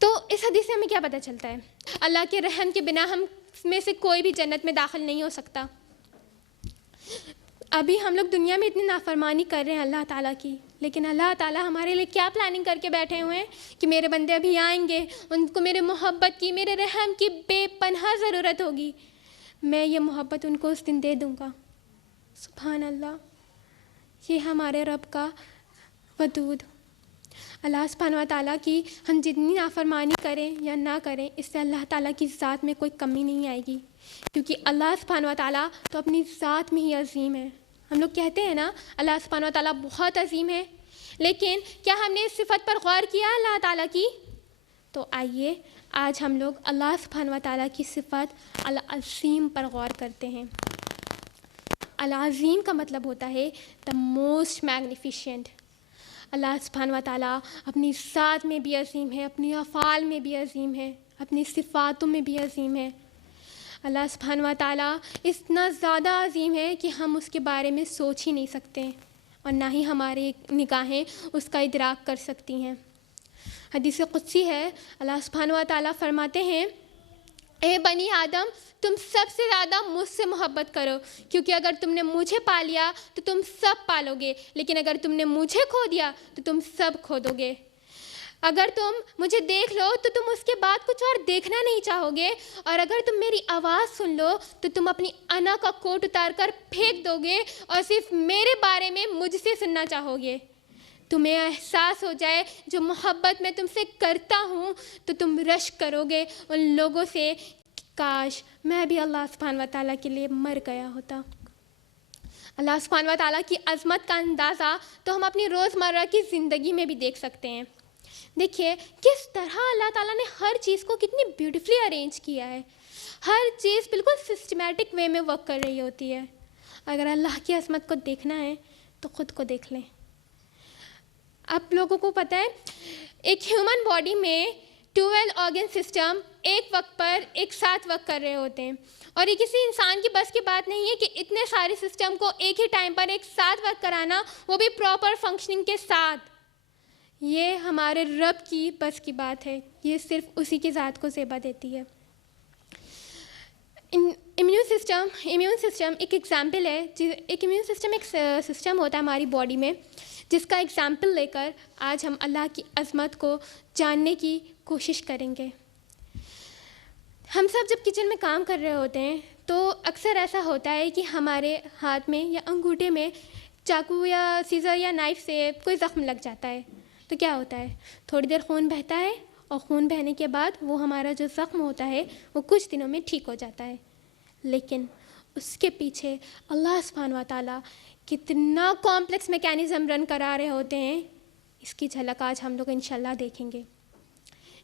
تو اس حدیث سے ہمیں کیا پتہ چلتا ہے؟ اللہ کے رحم کے بنا ہم میں سے کوئی بھی جنت میں داخل نہیں ہو سکتا۔ ابھی ہم لوگ دنیا میں اتنی نافرمانی کر رہے ہیں اللہ تعالیٰ کی، لیکن اللہ تعالیٰ ہمارے لیے کیا پلاننگ کر کے بیٹھے ہوئے ہیں کہ میرے بندے ابھی آئیں گے، ان کو میرے محبت کی، میرے رحم کی بے پناہ ضرورت ہوگی، میں یہ محبت ان کو اس دن دے دوں گا۔ سبحان اللہ، یہ ہمارے رب کا ودود۔ اللہ سبحانہ و تعالیٰ کی ہم جتنی نافرمانی کریں یا نہ کریں، اس سے اللہ تعالیٰ کی ذات میں کوئی کمی نہیں آئے گی، کیونکہ اللہ سبحانہ و تعالیٰ تو اپنی ذات میں ہی عظیم ہے۔ ہم لوگ کہتے ہیں نا اللہ سبحانہ و تعالیٰ بہت عظیم ہے، لیکن کیا ہم نے اس صفت پر غور کیا اللہ تعالیٰ کی؟ تو آئیے آج ہم لوگ اللہ سبحانہ و تعالیٰ کی صفت العظیم پر غور کرتے ہیں۔ العظیم کا مطلب ہوتا ہے دا موسٹ میگنیفیشینٹ۔ اللہ سبحانہ و تعالیٰ اپنی ذات میں بھی عظیم ہے، اپنی افعال میں بھی عظیم ہے، اپنی صفاتوں میں بھی عظیم ہے۔ اللہ سبحانہ و تعالیٰ اتنا زیادہ عظیم ہے کہ ہم اس کے بارے میں سوچ ہی نہیں سکتے، اور نہ ہی ہماری نگاہیں اس کا ادراک کر سکتی ہیں۔ حدیث قدسی ہے، اللہ سبحانہ و تعالیٰ فرماتے ہیں، اے بنی آدم، تم سب سے زیادہ مجھ سے محبت کرو، کیونکہ اگر تم نے مجھے پا لیا تو تم سب پالو گے، لیکن اگر تم نے مجھے کھو دیا تو تم سب کھو دو گے۔ اگر تم مجھے دیکھ لو تو تم اس کے بعد کچھ اور دیکھنا نہیں چاہو گے، اور اگر تم میری آواز سن لو تو تم اپنی انا کا کوٹ اتار کر پھینک دو گے اور صرف میرے بارے میں مجھ سے سننا چاہو گے۔ تمہیں احساس ہو جائے جو محبت میں تم سے کرتا ہوں تو تم رشک کرو گے ان لوگوں سے، کاش میں بھی اللہ سبحانہ و تعالیٰ کے لیے مر گیا ہوتا۔ اللہ سبحانہ و تعالیٰ کی عظمت کا اندازہ تو ہم اپنی روزمرہ کی زندگی میں بھی دیکھ سکتے ہیں۔ دیکھیے کس طرح اللہ تعالیٰ نے ہر چیز کو کتنی بیوٹیفلی ارینج کیا ہے، ہر چیز بالکل سسٹمیٹک وے میں ورک کر رہی ہوتی ہے۔ اگر اللہ کی عظمت کو دیکھنا ہے تو خود کو دیکھ لیں۔ آپ لوگوں کو پتہ ہے ایک ہیومن باڈی میں 12 آرگن سسٹم ایک وقت پر ایک ساتھ ورک کر رہے ہوتے ہیں، اور یہ کسی انسان کی بس کی بات نہیں ہے کہ اتنے سارے سسٹم کو ایک ہی ٹائم پر ایک ساتھ ورک کرانا، وہ بھی پراپر فنکشننگ کے ساتھ۔ یہ ہمارے رب کی بس کی بات ہے، یہ صرف اسی کی ذات کو زیبا دیتی ہے۔ امیون سسٹم ایک ایگزامپل ہے، ایک امیون سسٹم ایک سسٹم ہوتا ہے ہماری باڈی میں، جس کا ایگزامپل لے کر آج ہم اللہ کی عظمت کو جاننے کی کوشش کریں گے۔ ہم سب جب کچن میں کام کر رہے ہوتے ہیں تو اکثر ایسا ہوتا ہے کہ ہمارے ہاتھ میں یا انگوٹھے میں چاقو یا سیزر یا نائف سے کوئی زخم لگ جاتا ہے، تو کیا ہوتا ہے؟ تھوڑی دیر خون بہتا ہے، اور خون بہنے کے بعد وہ ہمارا جو زخم ہوتا ہے وہ کچھ دنوں میں ٹھیک ہو جاتا ہے، لیکن اس کے پیچھے اللہ سبحانہ و تعالیٰ کتنا کمپلیکس میکینزم رن کرا رہے ہوتے ہیں، اس کی جھلک آج ہم لوگ انشاءاللہ دیکھیں گے۔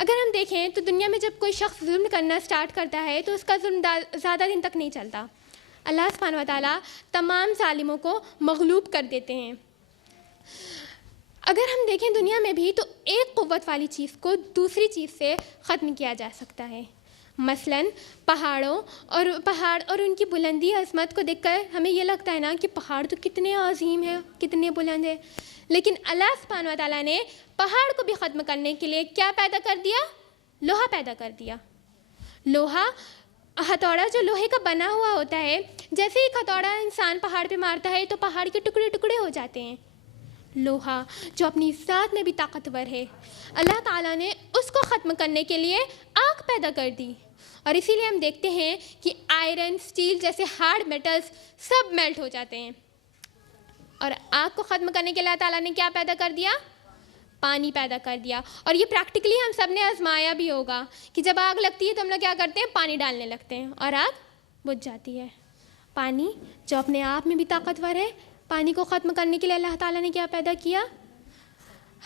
اگر ہم دیکھیں تو دنیا میں جب کوئی شخص ظلم کرنا سٹارٹ کرتا ہے تو اس کا ظلم زیادہ دن تک نہیں چلتا. اللہ سبحانہ و تعالیٰ تمام ظالموں کو مغلوب کر دیتے ہیں. اگر ہم دیکھیں دنیا میں بھی تو ایک قوت والی چیز کو دوسری چیز سے ختم کیا جا سکتا ہے. مثلاً پہاڑ اور ان کی بلندی عظمت کو دیکھ کر ہمیں یہ لگتا ہے نا کہ پہاڑ تو کتنے عظیم ہیں, کتنے بلند ہیں, لیکن اللہ سبحانہ و تعالیٰ نے پہاڑ کو بھی ختم کرنے کے لیے کیا پیدا کر دیا؟ لوہا پیدا کر دیا. لوہا, ہتھوڑا جو لوہے کا بنا ہوا ہوتا ہے, جیسے ایک ہتھوڑا انسان پہاڑ پہ مارتا ہے تو پہاڑ کے ٹکڑے ٹکڑے ہو جاتے ہیں. لوہا جو اپنی ذات میں بھی طاقتور ہے, اللہ تعالیٰ نے اس کو ختم کرنے کے لیے آگ پیدا کر دی. اور اسی لیے ہم دیکھتے ہیں کہ آئرن, اسٹیل جیسے ہارڈ میٹلز سب میلٹ ہو جاتے ہیں. اور آگ کو ختم کرنے کے لیے اللہ تعالیٰ نے کیا پیدا کر دیا؟ پانی پیدا کر دیا. اور یہ پریکٹیکلی ہم سب نے آزمایا بھی ہوگا کہ جب آگ لگتی ہے تو ہم لوگ کیا کرتے ہیں؟ پانی ڈالنے لگتے ہیں اور آگ بجھ جاتی ہے. پانی جو اپنے آپ میں بھی طاقتور ہے, پانی کو ختم کرنے کے لیے اللہ تعالیٰ نے کیا پیدا کیا؟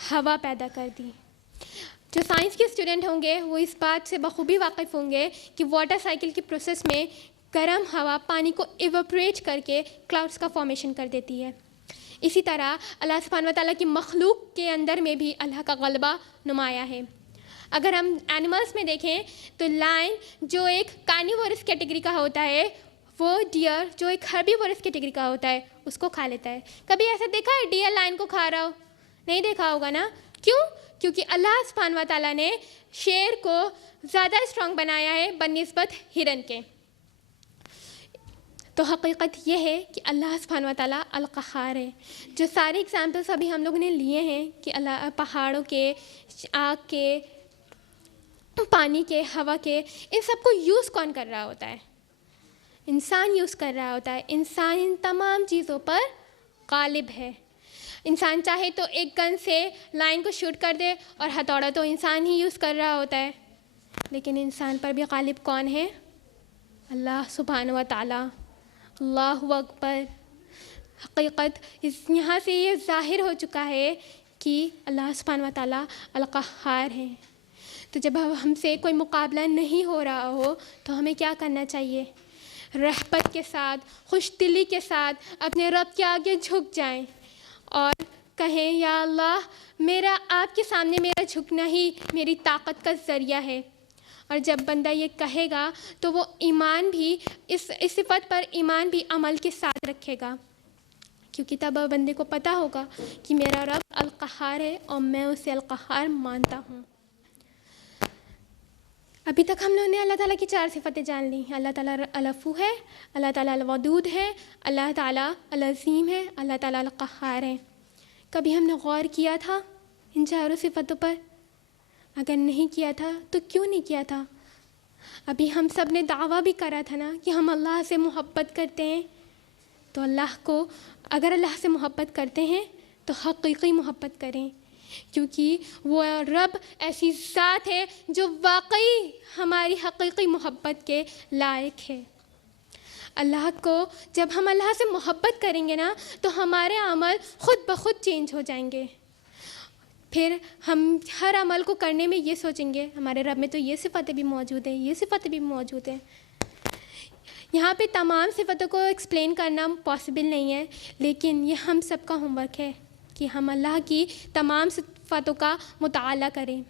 ہوا پیدا کر دی. جو سائنس کے اسٹوڈنٹ ہوں گے وہ اس بات سے بخوبی واقف ہوں گے کہ واٹر سائیکل کی پروسیس میں گرم ہوا پانی کو ایوپریٹ کر کے کلاؤڈس کا فارمیشن کر دیتی ہے. اسی طرح اللہ سبحانہ و تعالیٰ کی مخلوق کے اندر میں بھی اللہ کا غلبہ نمایاں ہے. اگر ہم اینیملس میں دیکھیں تو لائن جو ایک کارنیورس کیٹیگری کا ہوتا ہے, وہ ڈیئر جو ایک ہربیورس کیٹیگری کا ہوتا ہے اس کو کھا لیتا ہے. کبھی ایسا دیکھا ہے ڈیئر لائن کو کھا رہا ہو؟ نہیں دیکھا ہوگا نا. کیوں؟ کیونکہ اللہ سبحانہ و تعالیٰ نے شیر کو زیادہ اسٹرانگ بنایا ہے بنسبت ہرن کے. تو حقیقت یہ ہے کہ اللہ سبحانہ و تعالیٰ القہار ہے. جو سارے ایگزامپلس ابھی ہم لوگوں نے لیے ہیں کہ اللہ پہاڑوں کے, آگ کے, پانی کے, ہوا کے, ان سب کو یوز کون کر رہا ہوتا ہے؟ انسان یوز کر رہا ہوتا ہے. انسان ان تمام چیزوں پر غالب ہے. انسان چاہے تو ایک گن سے لائن کو شوٹ کر دے اور ہتھوڑا تو انسان ہی یوز کر رہا ہوتا ہے, لیکن انسان پر بھی غالب کون ہے؟ اللہ سبحانہ و تعالیٰ. اللہ اکبر. حقیقت یہاں سے یہ ظاہر ہو چکا ہے کہ اللہ سبحانہ و تعالیٰ القہار ہیں. تو جب ہم سے کوئی مقابلہ نہیں ہو رہا ہو تو ہمیں کیا کرنا چاہیے؟ رحمت کے ساتھ, خوش دلی کے ساتھ اپنے رب کے آگے جھک جائیں اور کہیں یا اللہ میرا آپ کے سامنے میرا جھکنا ہی میری طاقت کا ذریعہ ہے. اور جب بندہ یہ کہے گا تو وہ ایمان بھی اس صفت پر ایمان بھی عمل کے ساتھ رکھے گا, کیونکہ تب بندے کو پتہ ہوگا کہ میرا رب القہار ہے اور میں اسے القہار مانتا ہوں. ابھی تک ہم لوگوں نے اللہ تعالیٰ کی 4 صفتیں جان لی. اللہ تعالیٰ العفو ہے, اللہ تعالیٰ الودود ہے, اللہ تعالیٰ العظیم ہے, اللہ تعالیٰ القہار ہے. کبھی ہم نے غور کیا تھا ان 4 صفتوں پر؟ اگر نہیں کیا تھا تو کیوں نہیں کیا تھا؟ ابھی ہم سب نے دعویٰ بھی کرا تھا نا کہ ہم اللہ سے محبت کرتے ہیں. تو اللہ کو اگر اللہ سے محبت کرتے ہیں تو حقیقی محبت کریں, کیونکہ وہ رب ایسی ذات ہے جو واقعی ہماری حقیقی محبت کے لائق ہے. اللہ کو جب ہم اللہ سے محبت کریں گے نا تو ہمارے عمل خود بخود چینج ہو جائیں گے. پھر ہم ہر عمل کو کرنے میں یہ سوچیں گے ہمارے رب میں تو یہ صفتیں بھی موجود ہیں, یہ صفتیں بھی موجود ہیں. یہاں پہ تمام صفتوں کو ایکسپلین کرنا پاسبل نہیں ہے, لیکن یہ ہم سب کا ہوم ورک ہے کہ ہم اللہ کی تمام صفتوں کا مطالعہ کریں.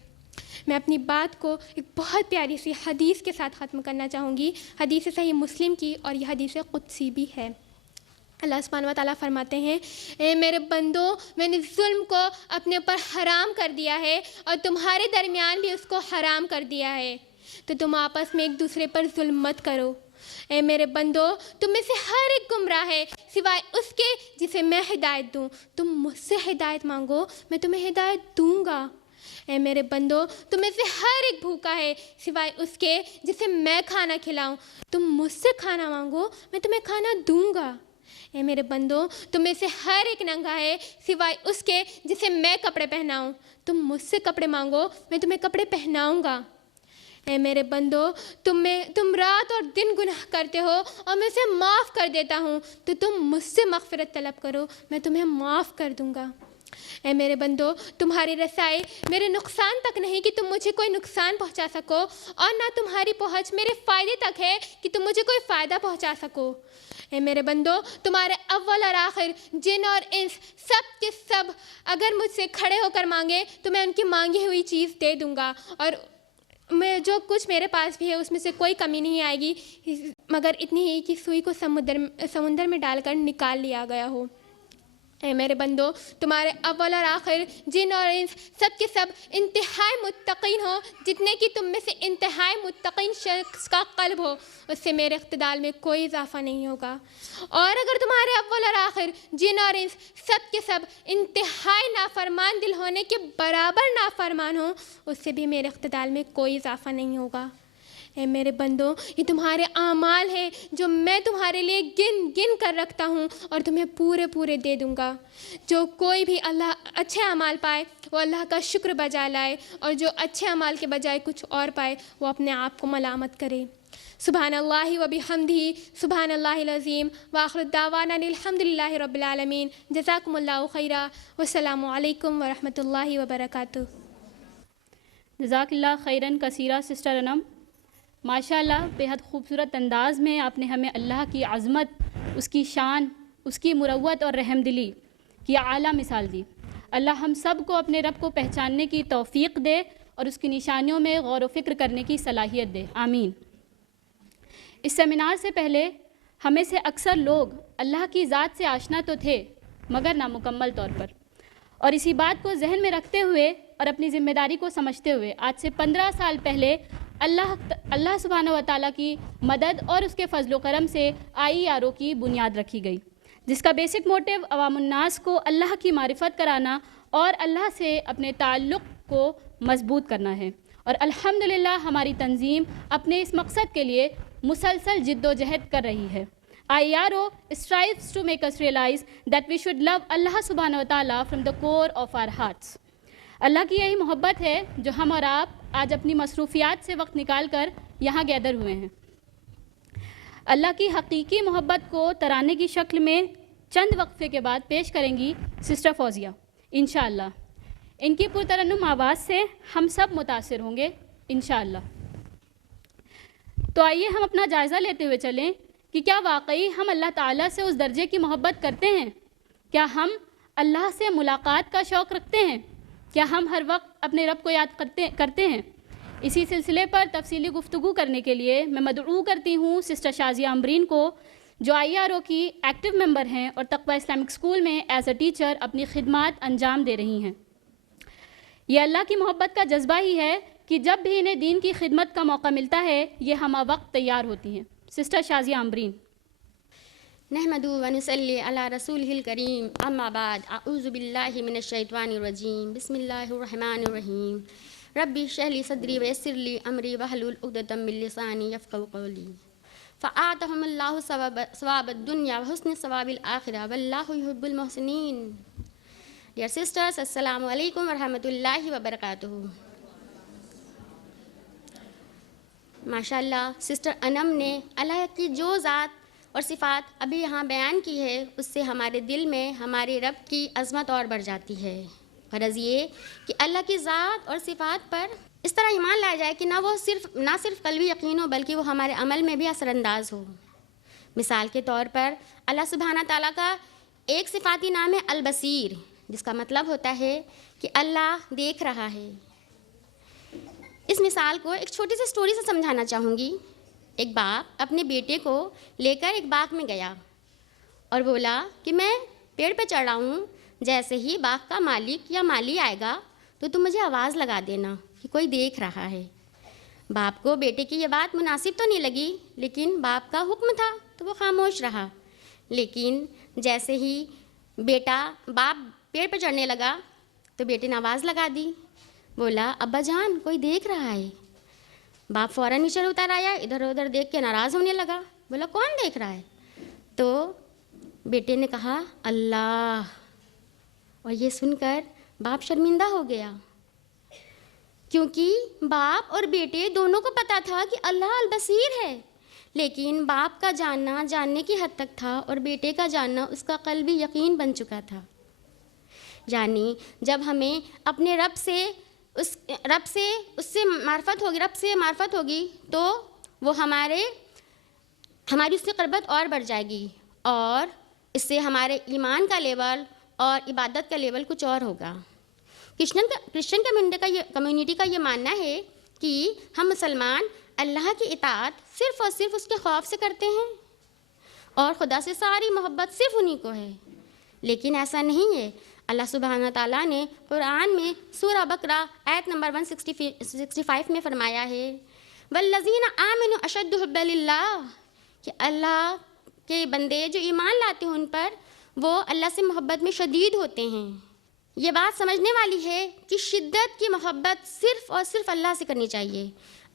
میں اپنی بات کو ایک بہت پیاری سی حدیث کے ساتھ ختم کرنا چاہوں گی, حدیث صحیح مسلم کی, اور یہ حدیث قدسی بھی ہے. اللہ سبحانہ و تعالیٰ فرماتے ہیں, اے میرے بندو میں نے ظلم کو اپنے اوپر حرام کر دیا ہے اور تمہارے درمیان بھی اس کو حرام کر دیا ہے, تو تم آپس میں ایک دوسرے پر ظلم مت کرو. اے میرے بندو تم میں سے ہر ایک گمراہ ہے سوائے اس کے جسے میں ہدایت دوں. تم مجھ سے ہدایت مانگو میں تمہیں ہدایت دوں گا. اے میرے بندو تم میں سے ہر ایک بھوکا ہے سوائے اس کے جسے میں کھانا کھلاؤں. تم مجھ سے کھانا مانگو میں تمہیں کھانا دوں گا. اے میرے بندو تم میں سے ہر ایک ننگا ہے سوائے اس کے جسے میں کپڑے پہناؤں. تم مجھ سے کپڑے مانگو میں تمہیں کپڑے پہناؤں گا. اے میرے بندو تم رات اور دن گناہ کرتے ہو اور میں اسے معاف کر دیتا ہوں, تو تم مجھ سے مغفرت طلب کرو میں تمہیں معاف کر دوں گا. اے میرے بندو، تمہاری رسائی میرے نقصان تک نہیں کہ تم مجھے کوئی نقصان پہنچا سکو، اور نہ تمہاری پہنچ میرے فائدے تک ہے کہ تم مجھے کوئی فائدہ پہنچا سکو۔ اے میرے بندو، تمہارے اول اور آخر جن اور انس سب کے سب اگر مجھ سے کھڑے ہو کر مانگے تو میں ان کی مانگی ہوئی چیز دے دوں گا، اور میں جو کچھ میرے پاس بھی ہے اس میں سے کوئی کمی نہیں آئے گی، مگر اتنی ہی کہ سوئی کو سمندر میں ڈال کر نکال لیا گیا ہو۔ اے میرے بندو، تمہارے اول اور آخر جن اور انس سب کے سب انتہائی متقین ہو، جتنے کہ تم میں سے انتہائی متقین شخص کا قلب ہو، اس سے میرے اقتدار میں کوئی اضافہ نہیں ہوگا۔ اور اگر تمہارے اول اور آخر جن اور انس سب کے سب انتہائی نافرمان دل ہونے کے برابر نافرمان ہوں، اس سے بھی میرے اقتدار میں کوئی اضافہ نہیں ہوگا۔ اے میرے بندو، یہ تمہارے اعمال ہیں جو میں تمہارے لیے گن گن کر رکھتا ہوں اور تمہیں پورے پورے دے دوں گا۔ جو کوئی بھی اللہ اچھے اعمال پائے وہ اللہ کا شکر بجا لائے، اور جو اچھے اعمال کے بجائے کچھ اور پائے وہ اپنے آپ کو ملامت کرے۔ سبحان اللہ و بحمدہ، سبحان اللہ العظیم، وآخر دعوانا الحمد للہ رب العالمین۔ جزاکم اللہ خیرا، والسلام علیکم ورحمۃ اللہ وبرکاتہ۔ جزاک اللہ خیراً کثیرہ سسٹر انم، ماشاء اللہ بے حد خوبصورت انداز میں آپ نے ہمیں اللہ کی عظمت، اس کی شان، اس کی مروت اور رحم دلی کی اعلیٰ مثال دی۔ اللہ ہم سب کو اپنے رب کو پہچاننے کی توفیق دے اور اس کی نشانیوں میں غور و فکر کرنے کی صلاحیت دے، آمین۔ اس سیمینار سے پہلے ہمیں سے اکثر لوگ اللہ کی ذات سے آشنا تو تھے مگر نامکمل طور پر، اور اسی بات کو ذہن میں رکھتے ہوئے اور اپنی ذمہ داری کو سمجھتے ہوئے آج سے 15 سال پہلے اللہ سبحانہ و تعالیٰ کی مدد اور اس کے فضل و کرم سے IERO کی بنیاد رکھی گئی، جس کا بیسک موٹیو عوام الناس کو اللہ کی معرفت کرانا اور اللہ سے اپنے تعلق کو مضبوط کرنا ہے، اور الحمدللہ ہماری تنظیم اپنے اس مقصد کے لیے مسلسل جد و جہد کر رہی ہے۔ IERO strives to make us realize that we should love Allah subhanahu wa ta'ala from the core of our hearts۔ اللہ کی یہی محبت ہے جو ہم اور آپ آج اپنی مصروفیات سے وقت نکال کر یہاں گیدر ہوئے ہیں۔ اللہ کی حقیقی محبت کو ترانے کی شکل میں چند وقفے کے بعد پیش کریں گی سسٹر فوزیہ انشاءاللہ۔ ان کی پرترنم آواز سے ہم سب متاثر ہوں گے انشاءاللہ۔ تو آئیے ہم اپنا جائزہ لیتے ہوئے چلیں کہ کیا واقعی ہم اللہ تعالیٰ سے اس درجے کی محبت کرتے ہیں؟ کیا ہم اللہ سے ملاقات کا شوق رکھتے ہیں؟ کیا ہم ہر وقت اپنے رب کو یاد کرتے ہیں؟ اسی سلسلے پر تفصیلی گفتگو کرنے کے لیے میں مدعو کرتی ہوں سسٹر شازیہ امبرین کو، جو IERO کی ایکٹیو ممبر ہیں اور تقویٰ اسلامک اسکول میں ایز اے ٹیچر اپنی خدمات انجام دے رہی ہیں۔ یہ اللہ کی محبت کا جذبہ ہی ہے کہ جب بھی انہیں دین کی خدمت کا موقع ملتا ہے یہ ہمہ وقت تیار ہوتی ہیں۔ سسٹر شازیہ امبرین۔ نحمد و نصلی علی رسولہ الکریم، اما بعد، اعوذ باللہ من الشیطان الرجیم، بسم اللہ الرحمن الرحیم، ربی اشرح لی صدری ویسر لی امری واحلل عقدۃ من لسانی یفقہوا قولی، فآتہم اللہ ثواب الدنیا وحسن ثواب الآخرہ واللہ یحب المحسنین۔ ڈیئر سسٹرز، السلام علیکم ورحمۃ اللہ وبرکاتہ۔ ماشاء اللہ سسٹر انم نے اللہ کی جو ذات اور صفات ابھی یہاں بیان کی ہے اس سے ہمارے دل میں ہمارے رب کی عظمت اور بڑھ جاتی ہے۔ غرض یہ کہ اللہ کی ذات اور صفات پر اس طرح ایمان لایا جائے کہ نہ صرف قلبی یقین ہو بلکہ وہ ہمارے عمل میں بھی اثر انداز ہو۔ مثال کے طور پر اللہ سبحانہ تعالیٰ کا ایک صفاتی نام ہے البصیر، جس کا مطلب ہوتا ہے کہ اللہ دیکھ رہا ہے۔ اس مثال کو ایک چھوٹی سی سٹوری سے سمجھانا چاہوں گی۔ ایک باپ اپنے بیٹے کو لے کر ایک باغ میں گیا اور بولا کہ میں پیڑ پہ چڑھ رہا ہوں، جیسے ہی باغ کا مالک یا مالی آئے گا تو تم مجھے آواز لگا دینا کہ کوئی دیکھ رہا ہے۔ باپ کو بیٹے کی یہ بات مناسب تو نہیں لگی، لیکن باپ کا حکم تھا تو وہ خاموش رہا۔ لیکن جیسے ہی باپ پیڑ پہ چڑھنے لگا تو بیٹے نے آواز لگا دی، بولا ابا جان کوئی دیکھ رہا ہے۔ باپ فوراً نیچے اتر آیا، ادھر ادھر دیکھ کے ناراض ہونے لگا، بولا کون دیکھ رہا ہے؟ تو بیٹے نے کہا اللہ، اور یہ سن کر باپ شرمندہ ہو گیا، کیونکہ باپ اور بیٹے دونوں کو پتہ تھا کہ اللہ البصیر ہے، لیکن باپ کا جاننا جاننے کی حد تک تھا اور بیٹے کا جاننا اس کا قلبی یقین بن چکا تھا۔ یعنی جب ہمیں اپنے رب سے اس سے معرفت ہوگی تو وہ ہماری اس سے قربت اور بڑھ جائے گی، اور اس سے ہمارے ایمان کا لیول اور عبادت کا لیول کچھ اور ہوگا۔ کرسچن کمیونٹی کا یہ ماننا ہے کہ ہم مسلمان اللہ کی اطاعت صرف اور صرف اس کے خوف سے کرتے ہیں اور خدا سے ساری محبت صرف انہی کو ہے، لیکن ایسا نہیں ہے۔ اللہ سبحانہ تعالیٰ نے قرآن میں سورہ بقرہ آیت نمبر 165 میں فرمایا ہے وَالَّذِينَ آمَنُوا أَشَدُّ حُبًّا لِلَّهِ کہ اللہ کے بندے جو ایمان لاتے ہیں ان پر وہ اللہ سے محبت میں شدید ہوتے ہیں۔ یہ بات سمجھنے والی ہے کہ شدت کی محبت صرف اور صرف اللہ سے کرنی چاہیے۔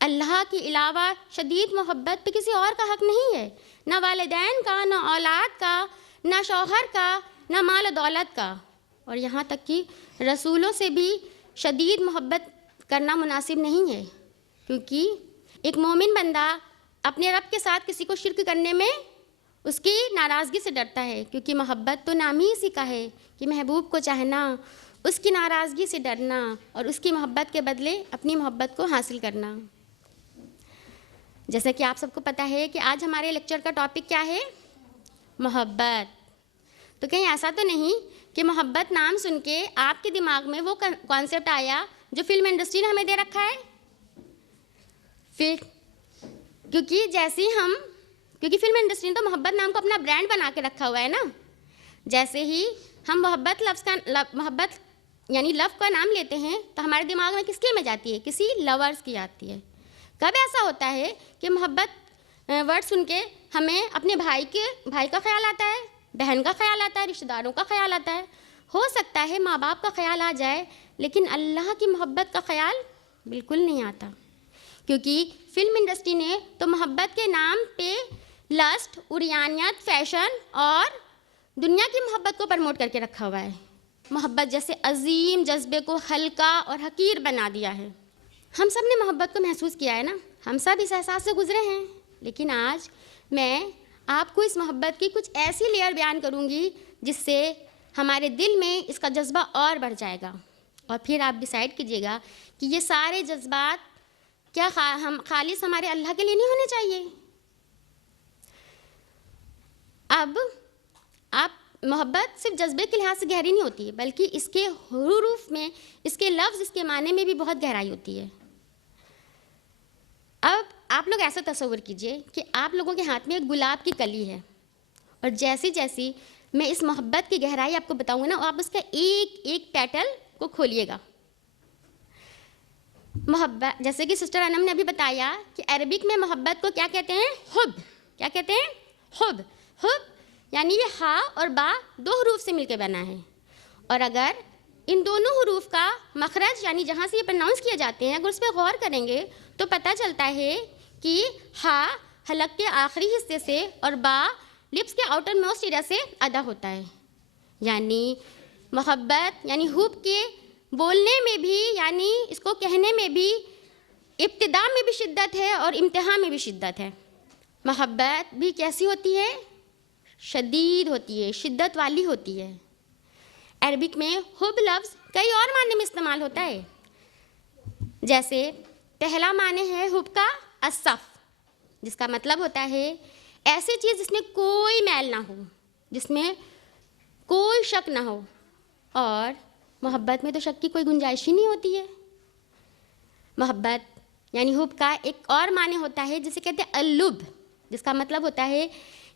اللہ کے علاوہ شدید محبت پہ کسی اور کا حق نہیں ہے، نہ والدین کا، نہ اولاد کا، نہ شوہر کا، نہ مال و دولت کا، اور یہاں تک کہ رسولوں سے بھی شدید محبت کرنا مناسب نہیں ہے، کیونکہ ایک مومن بندہ اپنے رب کے ساتھ کسی کو شرک کرنے میں اس کی ناراضگی سے ڈرتا ہے، کیونکہ محبت تو نام ہی اسی کا ہے کہ محبوب کو چاہنا، اس کی ناراضگی سے ڈرنا اور اس کی محبت کے بدلے اپنی محبت کو حاصل کرنا۔ جیسا کہ آپ سب کو پتہ ہے کہ آج ہمارے لیکچر کا ٹاپک کیا ہے؟ محبت۔ تو کہیں ایسا تو نہیں کہ محبت نام سن کے آپ کے دماغ میں وہ کانسیپٹ آیا جو فلم انڈسٹری نے ہمیں دے رکھا ہے؟ کیونکہ فلم انڈسٹری نے تو محبت نام کو اپنا برانڈ بنا کے رکھا ہوا ہے نا۔ جیسے ہی ہم محبت یعنی لو کا نام لیتے ہیں تو ہمارے دماغ میں کس کی امیج آتی ہے؟ کسی لورز کی آتی ہے۔ کب ایسا ہوتا ہے کہ محبت ورڈ سن کے ہمیں اپنے بھائی کا خیال آتا ہے، بہن کا خیال آتا ہے، رشتہ داروں کا خیال آتا ہے، ہو سکتا ہے ماں باپ کا خیال آ جائے، لیکن اللہ کی محبت کا خیال بالکل نہیں آتا، کیونکہ فلم انڈسٹری نے تو محبت کے نام پہ لسٹ، عریانیت، فیشن اور دنیا کی محبت کو پرموٹ کر کے رکھا ہوا ہے۔ محبت جیسے عظیم جذبے کو ہلکا اور حقیر بنا دیا ہے۔ ہم سب نے محبت کو محسوس کیا ہے نا، ہم سب اس احساس سے گزرے ہیں، لیکن آج میں آپ کو اس محبت کی کچھ ایسی لیئر بیان کروں گی جس سے ہمارے دل میں اس کا جذبہ اور بڑھ جائے گا، اور پھر آپ ڈیسائیڈ کیجیے گا کہ یہ سارے جذبات کیا خالص ہمارے اللہ کے لیے نہیں ہونے چاہیے۔ اب آپ محبت صرف جذبے کے لحاظ سے گہری نہیں ہوتی ہے، بلکہ اس کے حروف میں، اس کے لفظ، اس کے معنی میں بھی بہت گہرائی ہوتی ہے۔ اب آپ لوگ ایسا تصور کیجئے کہ آپ لوگوں کے ہاتھ میں ایک گلاب کی کلی ہے، اور جیسی جیسی میں اس محبت کی گہرائی آپ کو بتاؤں گا نا، آپ اس کا ایک ایک پیٹل کو کھولیے گا۔ محبت، جیسے کہ سسٹر انم نے ابھی بتایا کہ عربک میں محبت کو کیا کہتے ہیں؟ حب۔ کیا کہتے ہیں؟ حب۔ حب یعنی یہ ہا اور با دو حروف سے مل کے بنا ہے، اور اگر ان دونوں حروف کا مخرج یعنی جہاں سے یہ پرناؤنس کیے جاتے ہیں، اگر اس پہ غور کریں گے تو پتہ چلتا ہے کہ ہا حلق کے آخری حصے سے اور با لپس کے آؤٹر موسٹ ایریا سے ادا ہوتا ہے۔ یعنی محبت یعنی حب کے بولنے میں بھی، یعنی اس کو کہنے میں بھی ابتدا میں بھی شدت ہے اور امتحا میں بھی شدت ہے۔ محبت بھی کیسی ہوتی ہے؟ شدید ہوتی ہے، شدت والی ہوتی ہے۔ عربک میں حب لفظ کئی اور معنی میں استعمال ہوتا ہے، جیسے پہلا معنی ہے حب کا الصف، جس کا مطلب ہوتا ہے ایسی چیز جس میں کوئی میل نہ ہو، جس میں کوئی شک نہ ہو، اور محبت میں تو شک کی کوئی گنجائش ہی نہیں ہوتی ہے۔ محبت یعنی حب کا ایک اور معنی ہوتا ہے جسے کہتے ہیں اللب، جس کا مطلب ہوتا ہے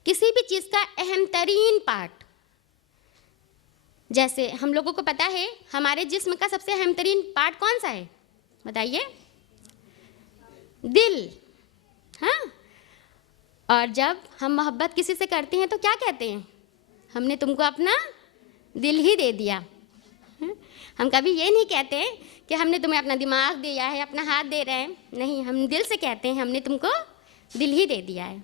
کسی بھی چیز کا اہم ترین پارٹ۔ جیسے ہم لوگوں کو پتہ ہے ہمارے جسم کا سب سے اہم ترین پارٹ کون سا ہے؟ بتائیے۔ دل، ہاں۔ اور جب ہم محبت کسی سے کرتے ہیں تو کیا کہتے ہیں؟ ہم نے تم کو اپنا دل ہی دے دیا۔ ہم کبھی یہ نہیں کہتے کہ ہم نے تمہیں اپنا دماغ دیا ہے، اپنا ہاتھ دے رہے ہیں، نہیں، ہم دل سے کہتے ہیں ہم نے تم کو دل ہی دے دیا ہے۔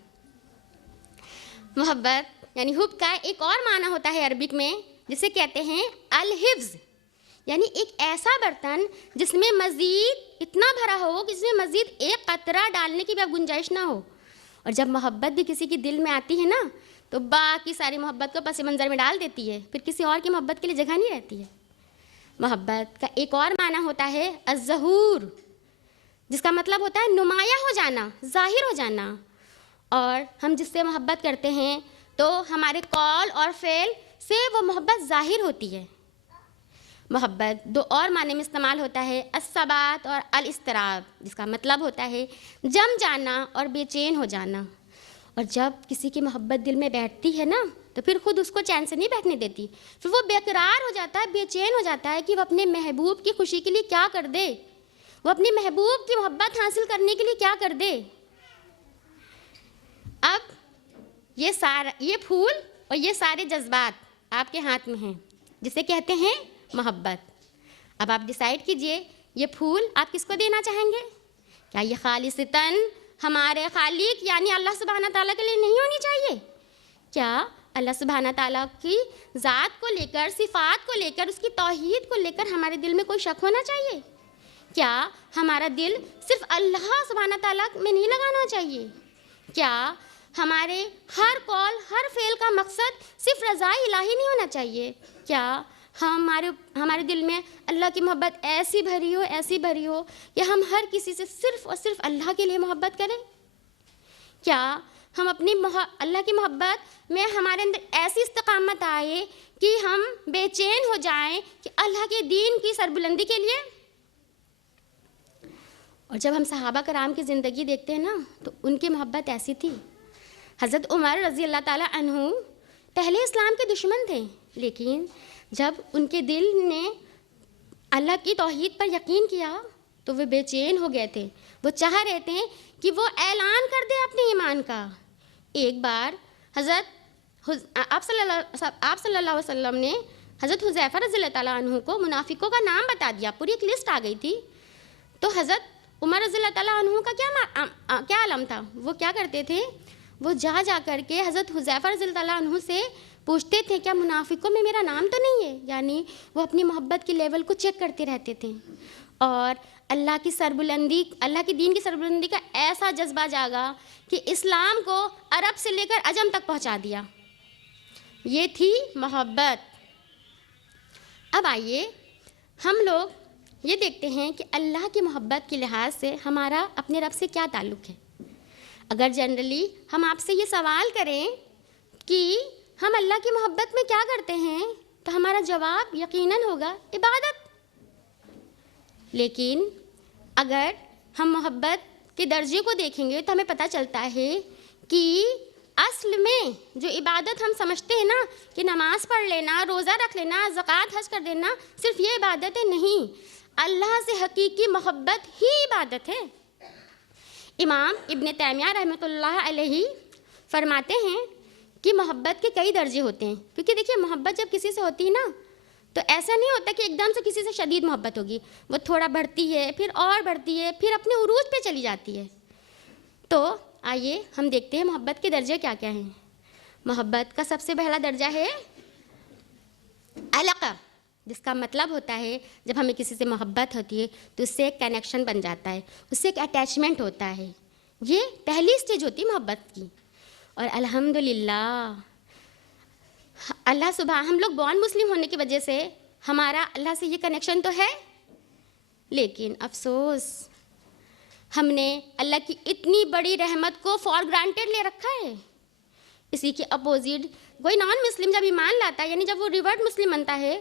محبت یعنی حب کا ایک اور معنی ہوتا ہے عربک میں جسے کہتے ہیں الحفظ، یعنی ایک ایسا برتن جس میں مزید اتنا بھرا ہو کہ جس میں مزید ایک قطرہ ڈالنے کی بھی گنجائش نہ ہو۔ اور جب محبت بھی کسی کے دل میں آتی ہے نا تو باقی ساری محبت کو پس منظر میں ڈال دیتی ہے، پھر کسی اور کی محبت کے لیے جگہ نہیں رہتی ہے۔ محبت کا ایک اور معنی ہوتا ہے الظہور، جس کا مطلب ہوتا ہے نمایاں ہو جانا، ظاہر ہو جانا. اور ہم جس سے محبت کرتے ہیں تو ہمارے قول اور فعل سے وہ محبت ظاہر ہوتی ہے. محبت دو اور معنی میں استعمال ہوتا ہے الثبات اور الاضطراب، جس کا مطلب ہوتا ہے جم جانا اور بے چین ہو جانا. اور جب کسی کی محبت دل میں بیٹھتی ہے نا تو پھر خود اس کو چین سے نہیں بیٹھنے دیتی، پھر وہ بے قرار ہو جاتا ہے، بے چین ہو جاتا ہے کہ وہ اپنے محبوب کی خوشی کے لیے کیا کر دے، وہ اپنے محبوب کی محبت حاصل کرنے کے لیے کیا کر دے. اب یہ پھول اور یہ سارے جذبات آپ کے ہاتھ میں ہیں جسے کہتے ہیں محبت. اب آپ ڈیسائیڈ کیجئے یہ پھول آپ کس کو دینا چاہیں گے؟ کیا یہ خالصتاً ہمارے خالق یعنی اللہ سبحانہ تعالیٰ کے لیے نہیں ہونی چاہیے؟ کیا اللہ سبحانہ تعالیٰ کی ذات کو لے کر، صفات کو لے کر، اس کی توحید کو لے کر ہمارے دل میں کوئی شک ہونا چاہیے؟ کیا ہمارا دل صرف اللہ سبحانہ تعالیٰ میں نہیں لگانا چاہیے؟ کیا ہمارے ہر قول ہر فعل کا مقصد صرف رضا الہی نہیں ہونا چاہیے؟ کیا ہمارے دل میں اللہ کی محبت ایسی بھری ہو کہ ہم ہر کسی سے صرف اور صرف اللہ کے لیے محبت کریں؟ کیا ہم اپنی اللہ کی محبت میں ہمارے اندر ایسی استقامت آئے کہ ہم بے چین ہو جائیں کہ اللہ کے دین کی سربلندی کے لیے؟ اور جب ہم صحابہ کرام کی زندگی دیکھتے ہیں نا تو ان کی محبت ایسی تھی. حضرت عمر رضی اللہ تعالیٰ عنہ پہلے اسلام کے دشمن تھے، لیکن جب ان کے دل نے اللہ کی توحید پر یقین کیا تو وہ بے چین ہو گئے تھے. وہ چاہ رہے تھے کہ وہ اعلان کر دے اپنے ایمان کا. ایک بار آپ صلی اللہ علیہ وسلم نے حضرت حذیفہ رضی اللہ تعالیٰ عنہ کو منافقوں کا نام بتا دیا، پوری ایک لسٹ آ گئی تھی. تو حضرت عمر رضی اللہ تعالیٰ عنہ کا کیا علم تھا؟ وہ کیا کرتے تھے؟ وہ جا کر کے حضرت حذیفہ رضی اللہ تعالیٰ عنہ سے پوچھتے تھے کیا منافقوں میں میرا نام تو نہیں ہے؟ یعنی وہ اپنی محبت کے لیول کو چیک کرتے رہتے تھے. اور اللہ کی دین کی سربلندی کا ایسا جذبہ جاگا کہ اسلام کو عرب سے لے کر عجم تک پہنچا دیا. یہ تھی محبت. اب آئیے ہم لوگ یہ دیکھتے ہیں کہ اللہ کی محبت کے لحاظ سے ہمارا اپنے رب سے کیا تعلق ہے. اگر جنرلی ہم آپ سے یہ سوال کریں کہ ہم اللہ کی محبت میں کیا کرتے ہیں تو ہمارا جواب یقیناً ہوگا عبادت. لیکن اگر ہم محبت کے درجے کو دیکھیں گے تو ہمیں پتہ چلتا ہے کہ اصل میں جو عبادت ہم سمجھتے ہیں نا کہ نماز پڑھ لینا، روزہ رکھ لینا، زکوٰۃ حج کر دینا، صرف یہ عبادت ہے نہیں، اللہ سے حقیقی محبت ہی عبادت ہے. امام ابن تیمیہ رحمۃ اللہ علیہ فرماتے ہیں کہ محبت کے کئی درجے ہوتے ہیں. کیونکہ دیکھیے محبت جب کسی سے ہوتی ہے نا تو ایسا نہیں ہوتا کہ ایک دم سے کسی سے شدید محبت ہوگی، وہ تھوڑا بڑھتی ہے، پھر اور بڑھتی ہے، پھر اپنے عروج پہ چلی جاتی ہے. تو آئیے ہم دیکھتے ہیں محبت کے درجے کیا کیا ہیں. محبت کا سب سے پہلا درجہ ہے علاقہ، جس کا مطلب ہوتا ہے جب ہمیں کسی سے محبت ہوتی ہے تو اس سے ایک کنیکشن بن جاتا ہے، اس سے ایک اٹیچمنٹ ہوتا ہے. یہ پہلی سٹیج ہوتی ہے محبت کی. اور الحمدللہ ہم لوگ بورن مسلم ہونے کی وجہ سے ہمارا اللہ سے یہ کنیکشن تو ہے، لیکن افسوس ہم نے اللہ کی اتنی بڑی رحمت کو فار گرانٹیڈ لے رکھا ہے. اسی کے اپوزٹ کوئی نان مسلم جب ایمان لاتا ہے، یعنی جب وہ ریورٹ مسلم بنتا ہے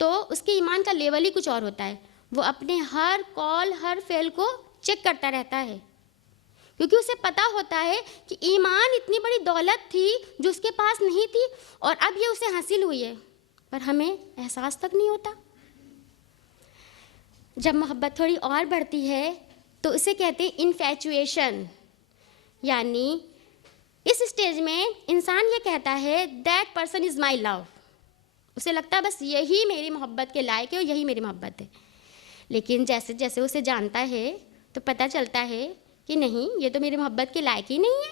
تو اس کے ایمان کا لیول ہی کچھ اور ہوتا ہے. وہ اپنے ہر قول ہر فعل کو چیک کرتا رہتا ہے، کیونکہ اسے پتہ ہوتا ہے کہ ایمان اتنی بڑی دولت تھی جو اس کے پاس نہیں تھی اور اب یہ اسے حاصل ہوئی ہے، پر ہمیں احساس تک نہیں ہوتا. جب محبت تھوڑی اور بڑھتی ہے تو اسے کہتے ہیں انفیچویشن. یعنی اس اسٹیج میں انسان یہ کہتا ہے دیٹ پرسن از مائی لو. اسے لگتا ہے بس یہی میری محبت کے لائق ہے اور یہی میری محبت ہے. لیکن جیسے جیسے اسے جانتا ہے تو پتہ چلتا ہے کہ نہیں، یہ تو میری محبت کے لائق ہی نہیں ہے.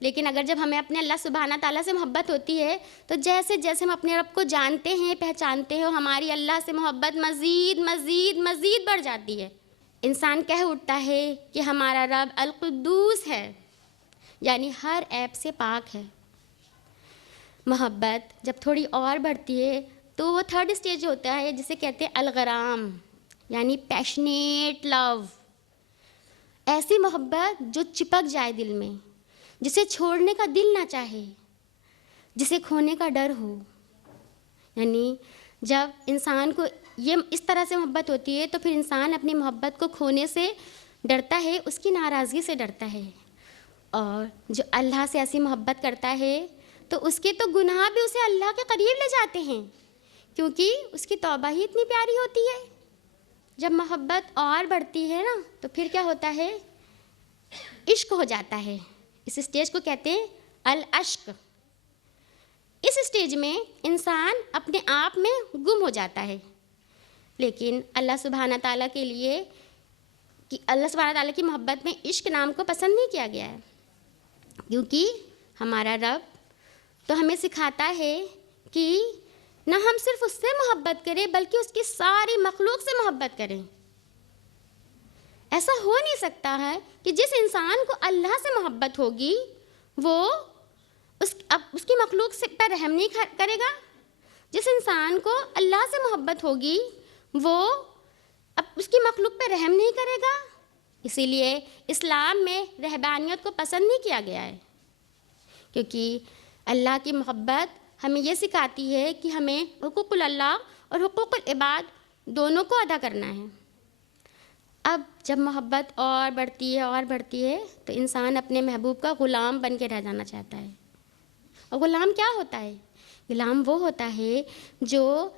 لیکن اگر جب ہمیں اپنے اللہ سبحانہ تعالیٰ سے محبت ہوتی ہے تو جیسے جیسے ہم اپنے رب کو جانتے ہیں، پہچانتے ہیں، ہماری اللہ سے محبت مزید مزید مزید بڑھ جاتی ہے. انسان کہہ اٹھتا ہے کہ ہمارا رب القدوس ہے، یعنی ہر عیب سے پاک ہے. محبت جب تھوڑی اور بڑھتی ہے تو وہ تھرڈ اسٹیج ہوتا ہے جسے کہتے ہیں الغرام، یعنی پیشنیٹ لو، ایسی محبت جو چپک جائے دل میں، جسے چھوڑنے کا دل نہ چاہے، جسے کھونے کا ڈر ہو. یعنی جب انسان کو یہ اس طرح سے محبت ہوتی ہے تو پھر انسان اپنی محبت کو کھونے سے ڈرتا ہے، اس کی ناراضگی سے ڈرتا ہے. اور جو اللہ سے ایسی محبت کرتا ہے تو اس کے تو گناہ بھی اسے اللہ کے قریب لے جاتے ہیں، کیونکہ اس کی توبہ ہی اتنی پیاری ہوتی ہے. جب محبت اور بڑھتی ہے نا تو پھر کیا ہوتا ہے، عشق ہو جاتا ہے. اس اسٹیج کو کہتے ہیں العشق. اس اسٹیج میں انسان اپنے آپ میں گم ہو جاتا ہے، لیکن اللہ سبحانہ تعالیٰ کے لیے کہ اللہ سبحانہ تعالیٰ کی محبت میں عشق نام کو پسند نہیں کیا گیا ہے، کیونکہ ہمارا رب تو ہمیں سکھاتا ہے کہ نہ ہم صرف اس سے محبت کریں بلکہ اس کی ساری مخلوق سے محبت کریں. ایسا ہو نہیں سکتا ہے کہ جس انسان کو اللہ سے محبت ہوگی وہ اس کی مخلوق سے پر رحم نہیں کرے گا. جس انسان کو اللہ سے محبت ہوگی وہ اب اس کی مخلوق پہ رحم نہیں کرے گا. اسی لیے اسلام میں رہبانیت کو پسند نہیں کیا گیا ہے، کیونکہ اللہ کی محبت ہمیں یہ سکھاتی ہے کہ ہمیں حقوق اللہ اور حقوق العباد دونوں کو ادا کرنا ہے. اب جب محبت اور بڑھتی ہے تو انسان اپنے محبوب کا غلام بن کے رہ جانا چاہتا ہے. اور غلام کیا ہوتا ہے؟ غلام وہ ہوتا ہے جو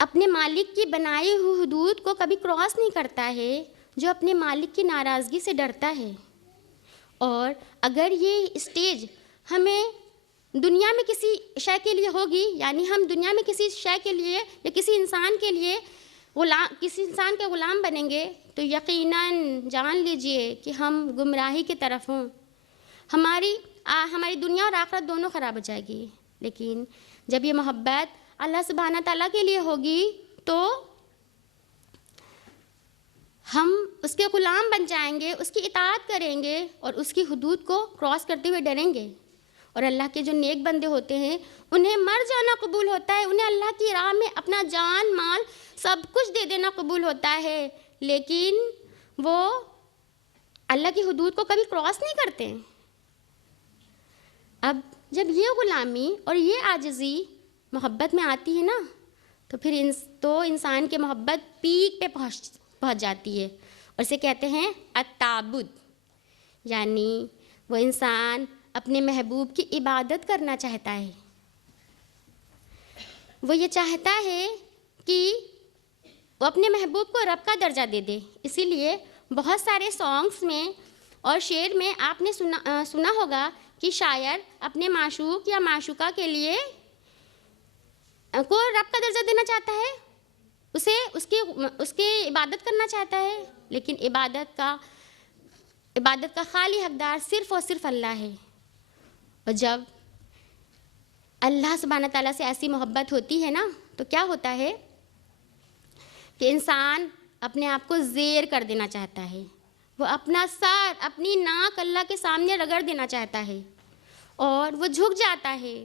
اپنے مالک کی بنائی ہوئی حدود کو کبھی کراس نہیں کرتا ہے، جو اپنے مالک کی ناراضگی سے ڈرتا ہے. اور اگر یہ اسٹیج ہمیں دنیا میں کسی شے کے لیے ہوگی، یعنی ہم دنیا میں کسی شے کے لیے یا کسی انسان کے لیے کسی انسان کے غلام بنیں گے تو یقیناً جان لیجئے کہ ہم گمراہی کی طرف ہوں. ہماری دنیا اور آخرت دونوں خراب ہو جائے گی. لیکن جب یہ محبت اللہ سبحانہ تعالیٰ کے لیے ہوگی تو ہم اس کے غلام بن جائیں گے، اس کی اطاعت کریں گے اور اس کی حدود کو کراس کرتے ہوئے ڈریں گے. اور اللہ کے جو نیک بندے ہوتے ہیں انہیں مر جانا قبول ہوتا ہے، انہیں اللہ کی راہ میں اپنا جان مال سب کچھ دے دینا قبول ہوتا ہے، لیکن وہ اللہ کی حدود کو کبھی کراس نہیں کرتے. اب جب یہ غلامی اور یہ عاجزی محبت میں آتی ہے نا تو پھر انسان کی محبت پیک پہ پہنچ جاتی ہے، اور اسے کہتے ہیں التعبد. یعنی وہ انسان اپنے محبوب کی عبادت کرنا چاہتا ہے. وہ یہ چاہتا ہے کہ وہ اپنے محبوب کو رب کا درجہ دے دے. اسی لیے بہت سارے سانگس میں اور شعر میں آپ نے سنا ہوگا کہ شاعر اپنے معشوق یا معشوقہ کے لیے کو رب کا درجہ دینا چاہتا ہے، اسے اس کی عبادت کرنا چاہتا ہے، لیکن عبادت کا خالی حقدار صرف اور صرف اللہ ہے. اور جب اللہ سبحانہ تعالیٰ سے ایسی محبت ہوتی ہے نا تو کیا ہوتا ہے کہ انسان اپنے آپ کو زیر کر دینا چاہتا ہے. وہ اپنا سر، اپنی ناک اللہ کے سامنے رگڑ دینا چاہتا ہے اور وہ جھک جاتا ہے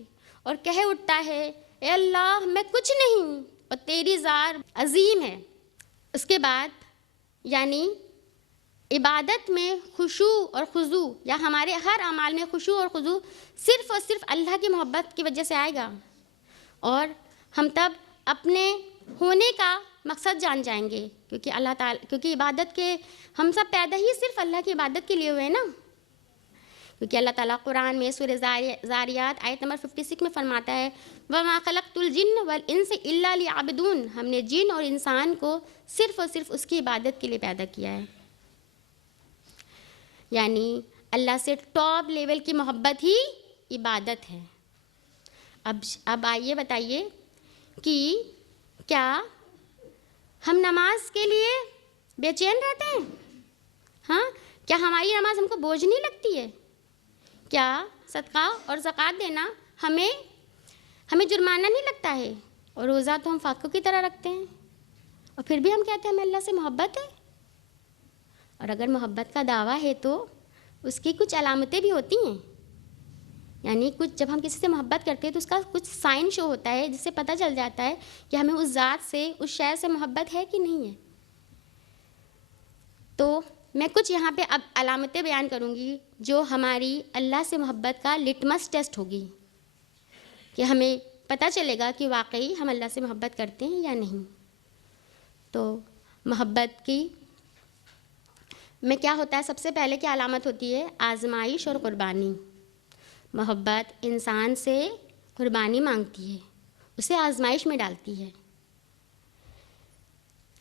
اور کہہ اٹھتا ہے اے اللہ میں کچھ نہیں اور تیری ذات عظیم ہے. اس کے بعد یعنی عبادت میں خشوع اور خضوع یا ہمارے ہر اعمال میں خشوع اور خضوع صرف اور صرف اللہ کی محبت کی وجہ سے آئے گا، اور ہم تب اپنے ہونے کا مقصد جان جائیں گے. کیونکہ عبادت کے ہم سب پیدا ہی صرف اللہ کی عبادت کے لیے ہوئے ہیں نا. کیونکہ اللہ تعالیٰ قرآن میں سورہ ذاریات آیت نمبر 56 میں فرماتا ہے وَمَا خَلَقْتُ الْجِنَّ وَالْإِنسَ إِلَّا لِيَعْبُدُونَ. ہم نے جن اور انسان کو صرف اور صرف اس کی عبادت کے لیے پیدا کیا ہے. یعنی اللہ سے ٹاپ لیول کی محبت ہی عبادت ہے. اب آئیے بتائیے کہ کیا ہم نماز کے لیے بے چین رہتے ہیں؟ ہاں، کیا ہماری نماز ہم کو بوجھ نہیں لگتی ہے؟ کیا صدقہ اور زکوٰۃ دینا ہمیں جرمانہ نہیں لگتا ہے؟ اور روزہ تو ہم فاقوں کی طرح رکھتے ہیں، اور پھر بھی ہم کہتے ہیں ہمیں اللہ سے محبت ہے. اور اگر محبت کا دعویٰ ہے تو اس کی کچھ علامتیں بھی ہوتی ہیں. یعنی کچھ جب ہم کسی سے محبت کرتے ہیں تو اس کا کچھ سائن شو ہوتا ہے جس سے پتہ چل جاتا ہے کہ ہمیں اس ذات سے اس شے سے محبت ہے کہ نہیں ہے. تو میں کچھ یہاں پہ اب علامتیں بیان کروں گی جو ہماری اللہ سے محبت کا لٹمس ٹیسٹ ہوگی کہ ہمیں پتہ چلے گا کہ واقعی ہم اللہ سے محبت کرتے ہیں یا نہیں. تو محبت کی میں کیا ہوتا ہے، سب سے پہلے کیا علامت ہوتی ہے؟ آزمائش اور قربانی. محبت انسان سے قربانی مانگتی ہے، اسے آزمائش میں ڈالتی ہے.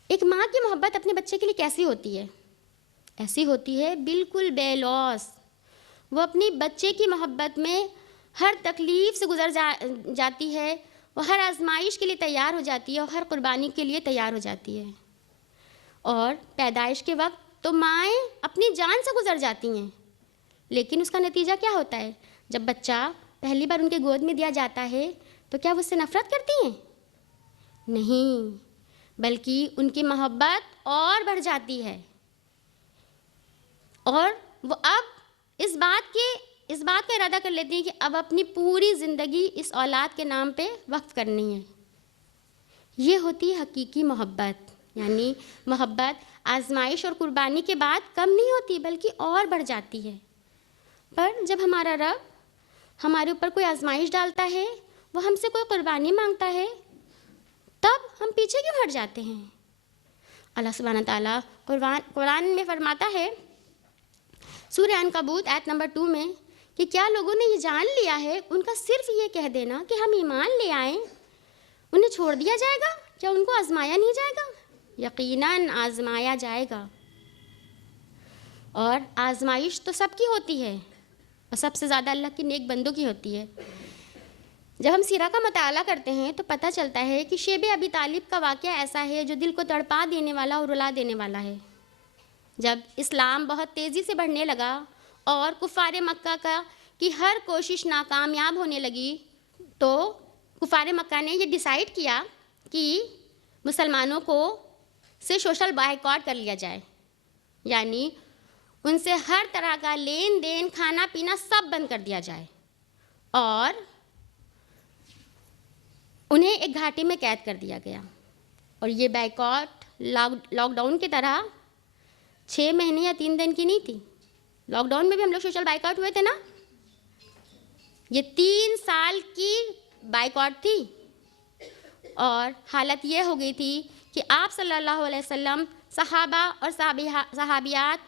ایک ماں کی محبت اپنے بچے کے لیے کیسی ہوتی ہے؟ ایسی ہوتی ہے بالکل بے لوث. وہ اپنی بچے کی محبت میں ہر تکلیف سے گزر جاتی ہے، وہ ہر آزمائش کے لیے تیار ہو جاتی ہے اور ہر قربانی کے لیے تیار ہو جاتی ہے. اور پیدائش کے وقت تو مائیں اپنی جان سے گزر جاتی ہیں، لیکن اس کا نتیجہ کیا ہوتا ہے؟ جب بچہ پہلی بار ان کے گود میں دیا جاتا ہے تو کیا وہ اس سے نفرت کرتی ہیں؟ نہیں، بلکہ ان کی محبت اور بڑھ جاتی ہے، اور وہ اب اس بات کا ارادہ کر لیتی ہیں کہ اب اپنی پوری زندگی اس اولاد کے نام پہ وقف کرنی ہے. یہ ہوتی ہے حقیقی محبت. یعنی محبت آزمائش اور قربانی کے بعد کم نہیں ہوتی بلکہ اور بڑھ جاتی ہے. پر جب ہمارا رب ہمارے اوپر کوئی آزمائش ڈالتا ہے، وہ ہم سے کوئی قربانی مانگتا ہے، تب ہم پیچھے کیوں ہٹ جاتے ہیں؟ اللہ سبحانہ تعالیٰ قرآن میں فرماتا ہے سورہ عنکبوت آیت نمبر 2 میں کہ کیا لوگوں نے یہ جان لیا ہے، ان کا صرف یہ کہہ دینا کہ ہم ایمان لے آئیں، انہیں چھوڑ دیا جائے گا؟ کیا ان کو آزمایا نہیں جائے گا؟ یقیناً آزمایا جائے گا. اور آزمائش تو سب کی ہوتی ہے، اور سب سے زیادہ اللہ کی نیک بندوں کی ہوتی ہے. جب ہم سیرہ کا مطالعہ کرتے ہیں تو پتہ چلتا ہے کہ شیب ابی طالب کا واقعہ ایسا ہے جو دل کو تڑپا دینے والا اور رلا دینے والا ہے. جب اسلام بہت تیزی سے بڑھنے لگا اور کفار مکہ کی ہر کوشش ناکامیاب ہونے لگی تو کفار مکہ نے یہ ڈیسائیڈ کیا کہ مسلمانوں کو سے سوشل بائیکاٹ کر لیا جائے، یعنی ان سے ہر طرح کا لین دین، کھانا پینا سب بند کر دیا جائے، اور انہیں ایک گھاٹی میں قید کر دیا گیا. اور یہ بائیکاٹ لاک ڈاؤن کی طرح 6 مہینے یا 3 دن کی نہیں تھی. لاک ڈاؤن میں بھی ہم لوگ سوشل بائیکاٹ ہوئے تھے نا، یہ 3 سال کی بائیکاٹ تھی. اور حالت یہ ہو گئی تھی کہ آپ صلی اللہ علیہ وسلم، صحابہ اور صحابیات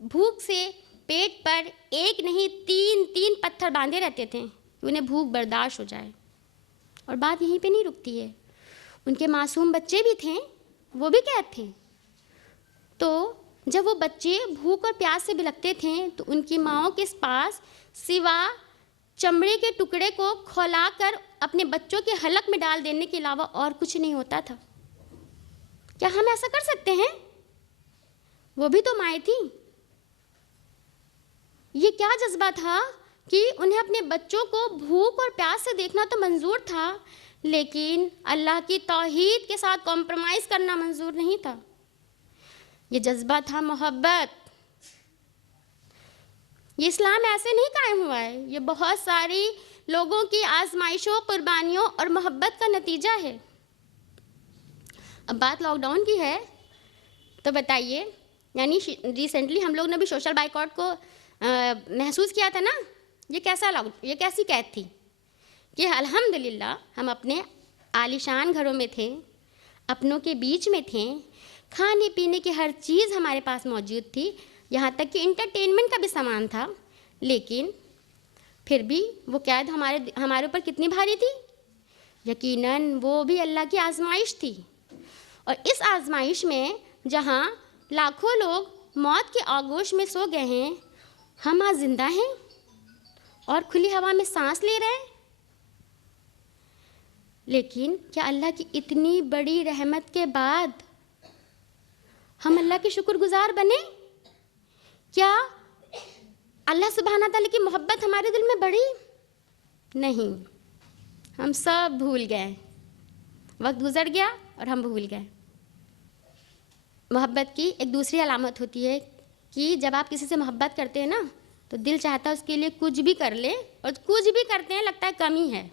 بھوک سے پیٹ پر ایک نہیں 3 پتھر باندھے رہتے تھے کہ انہیں بھوک برداشت ہو جائے. اور بات یہیں پہ نہیں رکتی ہے، ان کے معصوم بچے بھی تھے، وہ بھی قید تھے. تو جب وہ بچے بھوک اور پیاس سے بلکتے تھے تو ان کی ماؤں کے پاس سوا چمڑے کے ٹکڑے کو کھولا کر اپنے بچوں کے حلق میں ڈال دینے کے علاوہ اور کچھ نہیں ہوتا تھا. کیا ہم ایسا کر سکتے ہیں؟ وہ بھی تو مائیں تھیں. یہ کیا جذبہ تھا کہ انہیں اپنے بچوں کو بھوک اور پیاس سے دیکھنا تو منظور تھا، لیکن اللہ کی توحید کے ساتھ کمپرومائز کرنا منظور نہیں تھا. یہ جذبہ تھا محبت. یہ اسلام ایسے نہیں قائم ہوا ہے، یہ بہت ساری لوگوں کی آزمائشوں، قربانیوں اور محبت کا نتیجہ ہے. اب بات لاک ڈاؤن کی ہے تو بتائیے، یعنی ریسنٹلی ہم لوگ نے بھی سوشل بائیکاٹ کو محسوس کیا تھا نا. یہ کیسی قید تھی کہ الحمدللہ ہم اپنے عالیشان گھروں میں تھے، اپنوں کے بیچ میں تھے، کھانے پینے کی ہر چیز ہمارے پاس موجود تھی، یہاں تک کہ انٹرٹینمنٹ کا بھی سامان تھا. لیکن پھر بھی وہ قید ہمارے اوپر کتنی بھاری تھی؟ یقیناً وہ بھی اللہ کی آزمائش تھی. اور اس آزمائش میں جہاں لاکھوں لوگ موت کے آغوش میں سو گئے ہیں، ہم آج زندہ ہیں اور کھلی ہوا میں سانس لے رہے ہیں. لیکن کیا اللہ کی اتنی بڑی رحمت کے بعد ہم اللہ کے شکر گزار بنے؟ کیا اللہ سبحانہ تعالیٰ کی محبت ہمارے دل میں بڑھی؟ نہیں، ہم سب بھول گئے. وقت گزر گیا اور ہم بھول گئے. محبت کی ایک دوسری علامت ہوتی ہے کہ جب آپ کسی سے محبت کرتے ہیں نا تو دل چاہتا ہے اس کے لیے کچھ بھی کر لے، اور کچھ بھی کرتے ہیں لگتا ہے کمی ہے،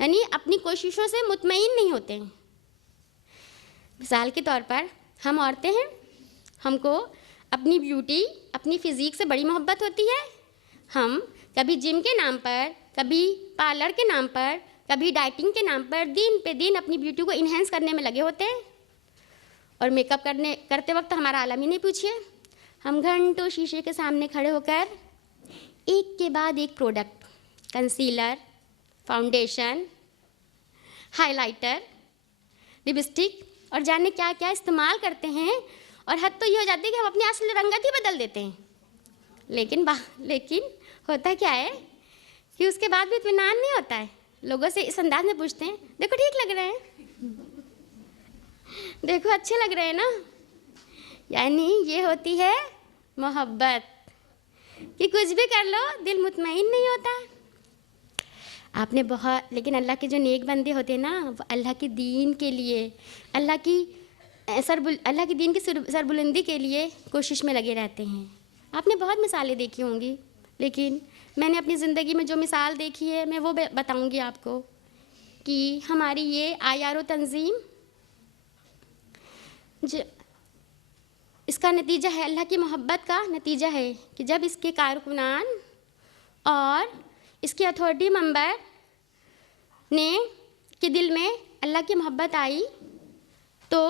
یعنی اپنی کوششوں سے مطمئن نہیں ہوتے ہیں۔ مثال کے طور پر ہم عورتیں ہیں، ہم کو اپنی بیوٹی، اپنی فزیک سے بڑی محبت ہوتی ہے۔ ہم کبھی جم کے نام پر، کبھی پارلر کے نام پر، کبھی ڈائٹنگ کے نام پر دن پہ دن اپنی بیوٹی کو انہینس کرنے میں لگے ہوتے ہیں، اور میک اپ کرتے وقت ہمارا عالم ہی نہیں پوچھیے۔ ہم گھنٹوں شیشے کے سامنے کھڑے ہو کر ایک کے بعد ایک product, concealer, foundation, high lighter, lipstick اور جانے کیا کیا استعمال کرتے ہیں، اور حد تو یہ ہو جاتی ہے کہ ہم اپنی اصل رنگت ہی بدل دیتے ہیں۔ لیکن ہوتا کیا ہے کہ اس کے بعد بھی اطمینان نہیں ہوتا ہے۔ لوگوں سے اس انداز میں پوچھتے ہیں، دیکھو ٹھیک لگ رہے ہیں، دیکھو اچھے لگ رہے ہیں نا، یعنی یہ ہوتی ہے محبت کہ کچھ بھی کر لو دل مطمئن نہیں ہوتا۔ آپ نے لیکن اللہ کے جو نیک بندے ہوتے ہیں نا، وہ اللہ کے دین کے لیے، اللہ کی دین کی سربلندی کے لیے کوشش میں لگے رہتے ہیں۔ آپ نے بہت مثالیں دیکھی ہوں گی، لیکن میں نے اپنی زندگی میں جو مثال دیکھی ہے میں وہ بتاؤں گی آپ کو، کہ ہماری یہ آیار و تنظیم اس کا نتیجہ ہے، اللہ کی محبت کا نتیجہ ہے کہ جب اس کے کارکنان اور اس کے اتھارٹی ممبر کے دل میں اللہ کی محبت آئی تو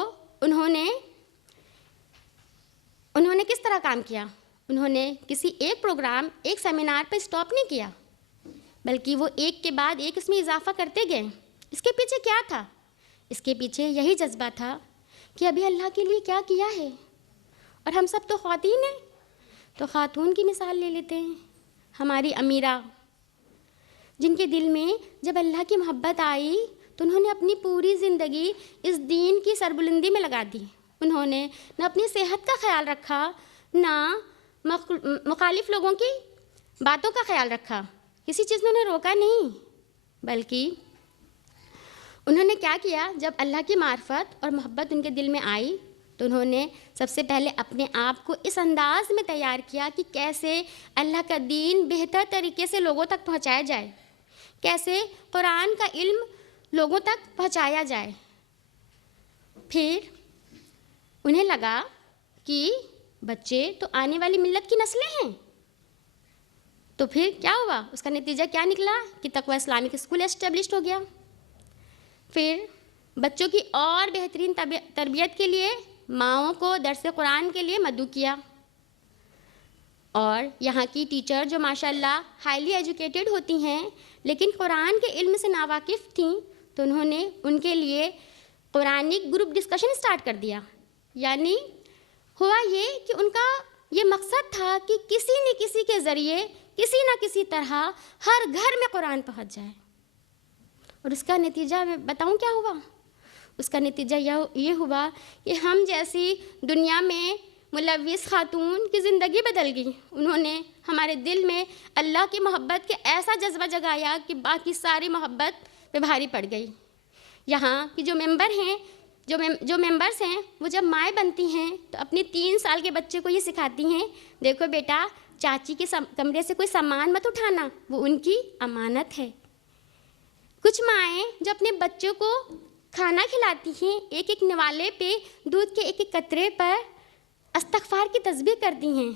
انہوں نے کس طرح کام کیا؟ انہوں نے کسی ایک پروگرام، ایک سیمینار پہ اسٹاپ نہیں کیا، بلکہ وہ ایک کے بعد ایک اس میں اضافہ کرتے گئے۔ اس کے پیچھے کیا تھا؟ اس کے پیچھے یہی جذبہ تھا کہ ابھی اللہ کے لیے کیا کیا ہے۔ اور ہم سب تو خواتین ہیں، تو خاتون کی مثال لے لیتے ہیں۔ ہماری امیرہ، جن کے دل میں جب اللہ کی محبت آئی تو انہوں نے اپنی پوری زندگی اس دین کی سربلندی میں لگا دی۔ انہوں نے نہ اپنی صحت کا خیال رکھا، نہ مخالف لوگوں کی باتوں کا خیال رکھا، کسی چیز میں انہیں روکا نہیں، بلکہ انہوں نے کیا کیا؟ جب اللہ کی معرفت اور محبت ان کے دل میں آئی تو انہوں نے سب سے پہلے اپنے آپ کو اس انداز میں تیار کیا کہ کیسے اللہ کا دین بہتر طریقے سے لوگوں تک پہنچایا جائے، کیسے قرآن کا علم لوگوں تک پہنچایا جائے۔ پھر انہیں لگا کہ بچے تو آنے والی ملت کی نسلیں ہیں، تو پھر کیا ہوا؟ اس کا نتیجہ کیا نکلا کہ تقویٰ اسلامک اسکول اسٹیبلشڈ ہو گیا۔ پھر بچوں کی اور بہترین تربیت کے لیے ماؤں کو درس قرآن کے لیے مدعو کیا، اور یہاں کی ٹیچر جو ماشاءاللہ ہائیلی ایجوکیٹڈ ہوتی ہیں لیکن قرآن کے علم سے ناواقف تھیں، تو انہوں نے ان کے لیے قرآنک گروپ ڈسکشن اسٹارٹ کر دیا۔ یعنی ہوا یہ کہ ان کا یہ مقصد تھا کہ کسی نہ کسی کے ذریعے کسی نہ کسی طرح ہر گھر میں قرآن پہنچ جائے۔ اور اس کا نتیجہ میں بتاؤں کیا ہوا؟ اس کا نتیجہ یہ ہوا کہ ہم جیسی دنیا میں ملوث خاتون کی زندگی بدل گئی۔ انہوں نے ہمارے دل میں اللہ کی محبت کے ایسا جذبہ جگایا کہ باقی ساری محبت پہ بھاری پڑ گئی۔ یہاں کی جو ممبرس ہیں وہ جب مائیں بنتی ہیں تو اپنی 3 سال کے بچے کو یہ سکھاتی ہیں، دیکھو بیٹا چاچی کے کمرے سے کوئی سامان مت اٹھانا، وہ ان کی امانت ہے۔ کچھ مائیں جو اپنے بچوں کو کھانا کھلاتی ہیں، ایک ایک نوالے پہ دودھ کے ایک ایک قطرے پر استغفار کی تسبیح کرتی ہیں،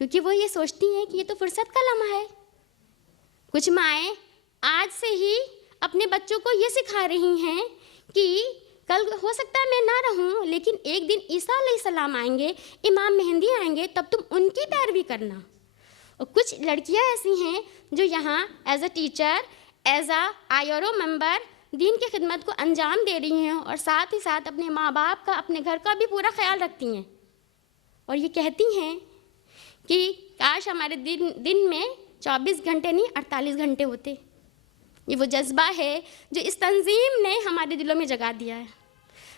کیونکہ وہ یہ سوچتی ہیں کہ یہ تو فرصت کا لمحہ ہے۔ کچھ مائیں آج سے ہی اپنے بچوں کو یہ سکھا رہی ہیں کہ کل ہو سکتا ہے میں نہ رہوں، لیکن ایک دن عیسیٰ علیہ السلام آئیں گے، امام مہدی آئیں گے، تب تم ان کی پیروی کرنا۔ اور کچھ لڑکیاں ایسی ہیں جو یہاں as a teacher, as a آئیرو ممبر دین کی خدمت کو انجام دے رہی ہیں، اور ساتھ ہی ساتھ اپنے ماں باپ کا، اپنے گھر کا بھی پورا خیال رکھتی ہیں، اور یہ کہتی ہیں کہ کاش ہمارے دن میں 24 گھنٹے نہیں 48 گھنٹے ہوتے۔ یہ وہ جذبہ ہے جو اس تنظیم نے ہمارے دلوں میں جگا دیا ہے۔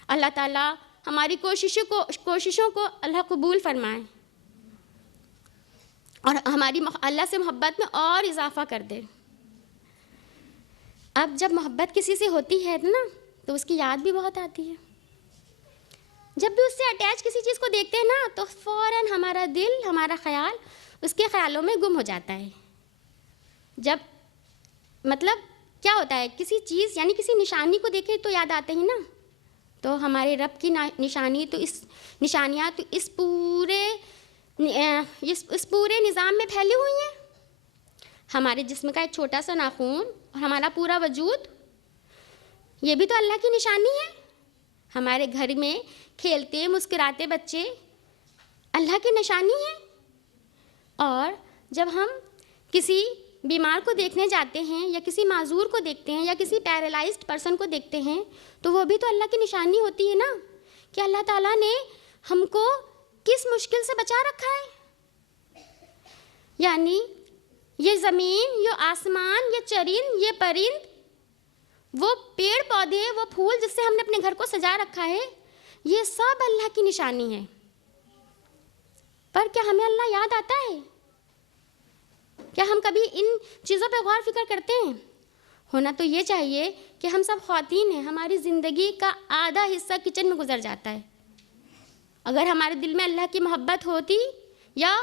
اللہ تعالیٰ ہماری کوششوں کو اللہ قبول فرمائے اور ہماری اللہ سے محبت میں اور اضافہ کر دے۔ اب جب محبت کسی سے ہوتی ہے نا تو اس کی یاد بھی بہت آتی ہے۔ جب بھی اس سے اٹیچ کسی چیز کو دیکھتے ہیں نا تو فوراً ہمارا دل، ہمارا خیال اس کے خیالوں میں گم ہو جاتا ہے. جب مطلب کیا ہوتا ہے، کسی چیز یعنی کسی نشانی کو دیکھے تو یاد آتے ہیں نا، تو ہمارے رب کی نشانی تو اس نشانیاں تو اس پورے نظام میں پھیلی ہوئی ہیں. ہمارے جسم کا ایک چھوٹا سا ناخن اور ہمارا پورا وجود، یہ بھی تو اللہ کی نشانی ہے. ہمارے گھر میں کھیلتے مسکراتے بچے اللہ کی نشانی ہے. اور جب ہم کسی بیمار کو دیکھنے جاتے ہیں یا کسی معذور کو دیکھتے ہیں یا کسی پیرالائزڈ پرسن کو دیکھتے ہیں تو وہ بھی تو اللہ کی نشانی ہوتی ہے نا، کہ اللہ تعالیٰ نے ہم کو کس مشکل سے بچا رکھا ہے. یعنی یہ زمین، یہ آسمان، یہ چرند، یہ پرند، وہ پیڑ پودے، وہ پھول جس سے ہم نے اپنے گھر کو سجا رکھا ہے، یہ سب اللہ کی نشانی ہے. پر کیا ہمیں اللہ یاد آتا ہے؟ کیا ہم کبھی ان چیزوں پہ غور فکر کرتے ہیں؟ ہونا تو یہ چاہیے کہ ہم سب خواتین ہیں، ہماری زندگی کا آدھا حصہ کچن میں گزر جاتا ہے. اگر ہمارے دل میں اللہ کی محبت ہوتی یا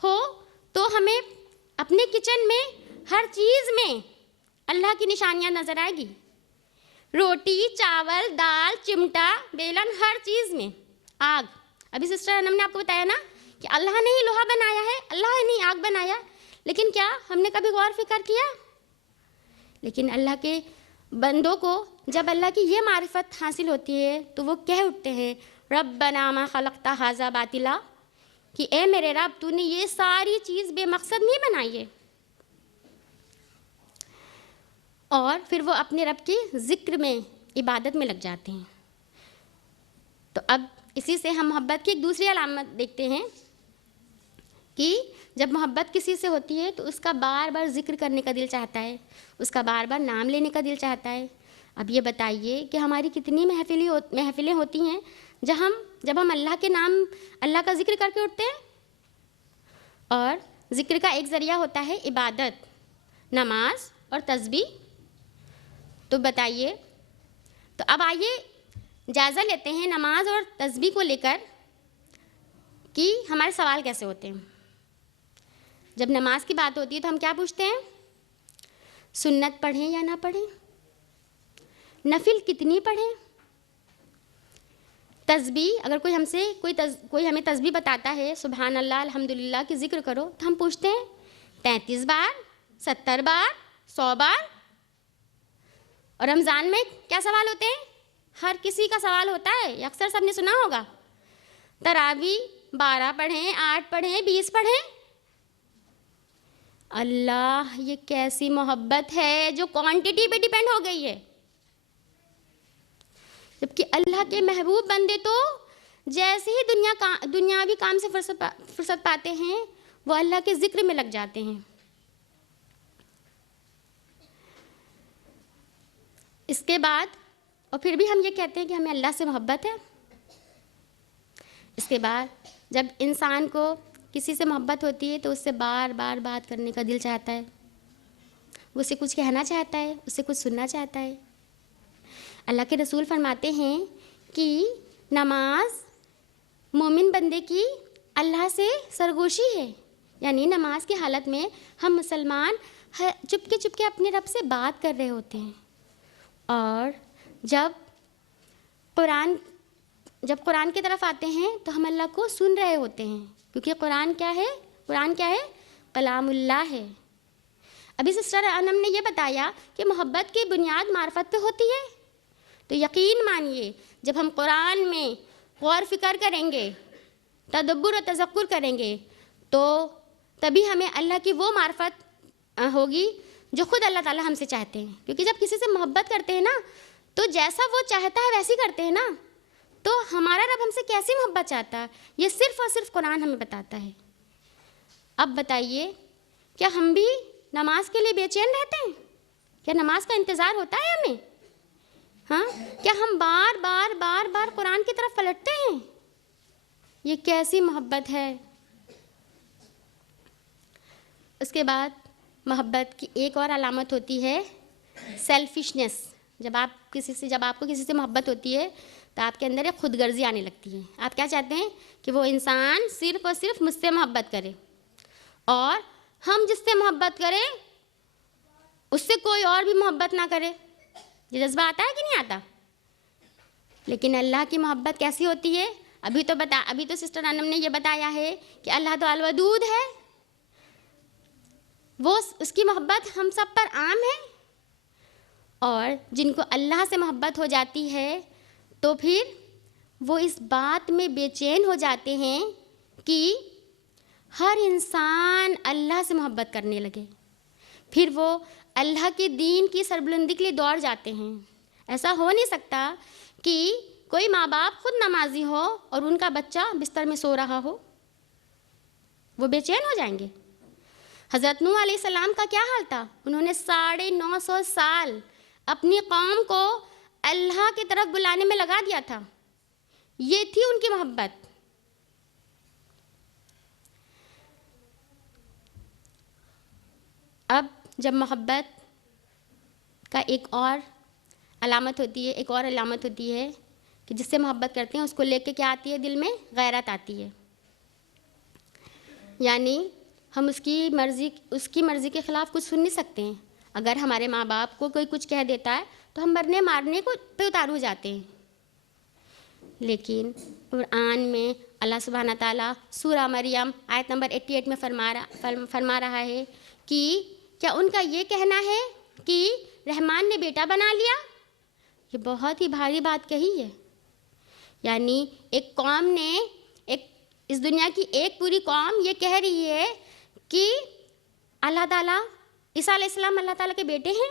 ہو تو ہمیں اپنے کچن میں ہر چیز میں اللہ کی نشانیاں نظر آئے گی. روٹی، چاول، دال، چمٹا، بیلن، ہر چیز میں. آگ، ابھی سسٹر انم نے آپ کو بتایا نا کہ اللہ نے ہی لوہا بنایا ہے، اللہ نے ہی آگ بنایا، لیکن کیا ہم نے کبھی غور فکر کیا؟ لیکن اللہ کے بندوں کو جب اللہ کی یہ معرفت حاصل ہوتی ہے تو وہ کہہ اٹھتے ہیں ربنا ما خلقت ھذا باطلا، کہ اے میرے رب تو نے یہ ساری چیز بے مقصد نہیں بنائی ہے. اور پھر وہ اپنے رب کے ذکر میں، عبادت میں لگ جاتے ہیں. تو اب اسی سے ہم محبت کی ایک دوسری علامت دیکھتے ہیں کہ جب محبت کسی سے ہوتی ہے تو اس کا بار بار ذکر کرنے کا دل چاہتا ہے، اس کا بار بار نام لینے کا دل چاہتا ہے. اب یہ بتائیے کہ ہماری کتنی محفلیں ہوتی ہیں جب ہم اللہ کے نام، اللہ کا ذکر کر کے اٹھتے ہیں. اور ذکر کا ایک ذریعہ ہوتا ہے عبادت، نماز اور تسبیح. تو بتائیے، تو اب آئیے جائزہ لیتے ہیں نماز اور تسبیح کو لے کر کہ ہمارے سوال کیسے ہوتے ہیں. جب نماز کی بات ہوتی ہے تو ہم کیا پوچھتے ہیں؟ سنت پڑھیں یا نہ پڑھیں؟ نفل کتنی پڑھیں؟ تسبیح، اگر کوئی ہم سے کوئی ہمیں تسبیح بتاتا ہے سبحان اللہ الحمدللہ کی ذکر کرو تو ہم پوچھتے ہیں 33 بار، 70 بار، 100 بار. اور رمضان میں کیا سوال ہوتے ہیں؟ ہر کسی کا سوال ہوتا ہے، یہ اکثر سب نے سنا ہوگا. تراویح 12 پڑھیں، 8 پڑھیں، 20 پڑھیں. اللہ، یہ کیسی محبت ہے جو کوانٹٹی پہ ڈیپینڈ ہو گئی ہے. جبکہ اللہ کے محبوب بندے تو جیسے ہی دنیاوی کام سے فرصت پاتے ہیں وہ اللہ کے ذکر میں لگ جاتے ہیں. اس کے بعد اور پھر بھی ہم یہ کہتے ہیں کہ ہمیں اللہ سے محبت ہے. اس کے بعد جب انسان کو کسی سے محبت ہوتی ہے تو اس سے بار بار بات کرنے کا دل چاہتا ہے، وہ اسے کچھ کہنا چاہتا ہے، اسے کچھ سننا چاہتا ہے. اللہ کے رسول فرماتے ہیں کہ نماز مومن بندے کی اللہ سے سرگوشی ہے. یعنی نماز کی حالت میں ہم مسلمان چپکے اپنے رب سے بات کر رہے ہوتے ہیں. اور جب قرآن کی طرف آتے ہیں تو ہم اللہ کو سن رہے ہوتے ہیں، کیونکہ قرآن کیا ہے؟ کلام اللہ ہے. ابھی سسٹر انم نے یہ بتایا کہ محبت کی بنیاد معرفت پہ ہوتی ہے. تو یقین مانیے جب ہم قرآن میں غور فکر کریں گے، تدبر و تذکر کریں گے تو تبھی ہمیں اللہ کی وہ معرفت ہوگی جو خود اللہ تعالیٰ ہم سے چاہتے ہیں. کیونکہ جب کسی سے محبت کرتے ہیں نا تو جیسا وہ چاہتا ہے ویسے کرتے ہیں نا. تو ہمارا رب ہم سے کیسی محبت چاہتا ہے یہ صرف اور صرف قرآن ہمیں بتاتا ہے. اب بتائیے، کیا ہم بھی نماز کے لیے بے چین رہتے ہیں؟ کیا نماز کا انتظار ہوتا ہے ہمیں؟ ہاں، کیا ہم بار بار بار بار قرآن کی طرف پلٹتے ہیں؟ یہ کیسی محبت ہے. اس کے بعد محبت کی ایک اور علامت ہوتی ہے سیلفشنس. جب آپ کو کسی سے محبت ہوتی ہے تو آپ کے اندر ایک خود غرضی آنے لگتی ہے. آپ کیا چاہتے ہیں کہ وہ انسان صرف اور صرف مجھ سے محبت کرے اور ہم جس سے محبت کریں اس سے کوئی اور بھی محبت نہ کرے. یہ جذبہ آتا ہے کہ نہیں آتا؟ لیکن اللہ کی محبت کیسی ہوتی ہے؟ ابھی تو سسٹر انم نے یہ بتایا ہے کہ اللہ تو الودود ہے، وہ اس کی محبت ہم سب پر عام ہے. اور جن کو اللہ سے محبت ہو جاتی ہے تو پھر وہ اس بات میں بے چین ہو جاتے ہیں کہ ہر انسان اللہ سے محبت کرنے لگے. پھر وہ اللہ کے دین کی سربلندی کے لیے دوڑ جاتے ہیں. ایسا ہو نہیں سکتا کہ کوئی ماں باپ خود نمازی ہو اور ان کا بچہ بستر میں سو رہا ہو، وہ بے چین ہو جائیں گے. حضرت نوح علیہ السلام کا کیا حال تھا؟ انہوں نے 950 سال اپنی قوم کو اللہ کی طرف بلانے میں لگا دیا تھا. یہ تھی ان کی محبت. اب جب محبت کا ایک اور علامت ہوتی ہے کہ جس سے محبت کرتے ہیں اس کو لے کے کیا آتی ہے؟ دل میں غیرت آتی ہے. یعنی ہم اس کی مرضی کے خلاف کچھ سن نہیں سکتے ہیں. اگر ہمارے ماں باپ کو کوئی کچھ کہہ دیتا ہے تو ہم مرنے مارنے کو پہ اتارو جاتے ہیں. لیکن قرآن میں اللہ سبحانہ تعالیٰ سورہ مریم آیت نمبر 88 میں فرما رہا ہے کہ کیا ان کا یہ کہنا ہے کہ رحمان نے بیٹا بنا لیا؟ یہ بہت ہی بھاری بات کہی ہے. یعنی ایک قوم نے اس دنیا کی ایک پوری قوم یہ کہہ رہی ہے کہ اللہ تعالیٰ عیسیٰ علیہ السلام اللہ تعالیٰ کے بیٹے ہیں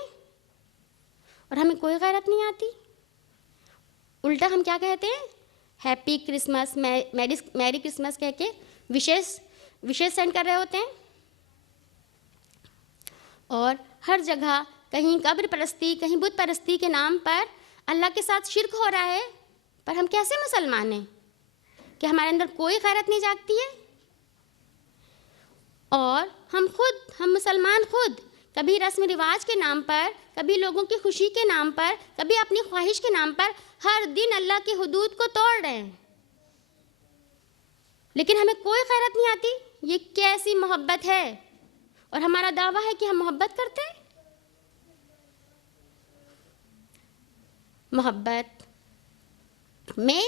اور ہمیں کوئی غیرت نہیں آتی. الٹا ہم کیا کہتے ہیں؟ ہیپی کرسمس، میری کرسمس کہہ کے وشیز سینڈ کر رہے ہوتے ہیں. اور ہر جگہ کہیں قبر پرستی، کہیں بت پرستی کے نام پر اللہ کے ساتھ شرک ہو رہا ہے. پر ہم کیسے مسلمان ہیں کہ ہمارے اندر کوئی غیرت نہیں جاگتی ہے؟ اور ہم مسلمان خود کبھی رسم رواج کے نام پر، کبھی لوگوں کی خوشی کے نام پر، کبھی اپنی خواہش کے نام پر ہر دن اللہ کی حدود کو توڑ رہے ہیں، لیکن ہمیں کوئی غیرت نہیں آتی. یہ کیسی محبت ہے؟ اور ہمارا دعویٰ ہے کہ ہم محبت کرتے ہیں. محبت میں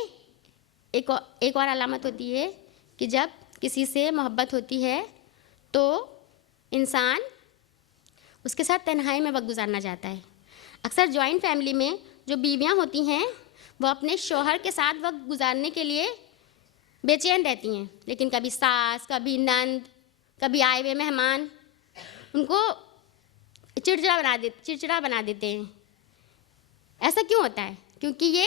ایک اور علامت ہوتی ہے کہ جب کسی سے محبت ہوتی ہے تو انسان اس کے ساتھ تنہائی میں وقت گزارنا چاہتا ہے. اکثر جوائنٹ فیملی میں جو بیویاں ہوتی ہیں وہ اپنے شوہر کے ساتھ وقت گزارنے کے لیے بے چین رہتی ہیں، لیکن کبھی ساس، کبھی نند، کبھی آئے ہوئے مہمان ان کو چڑچڑا بنا دیتے ہیں. ایسا کیوں ہوتا ہے؟ کیونکہ یہ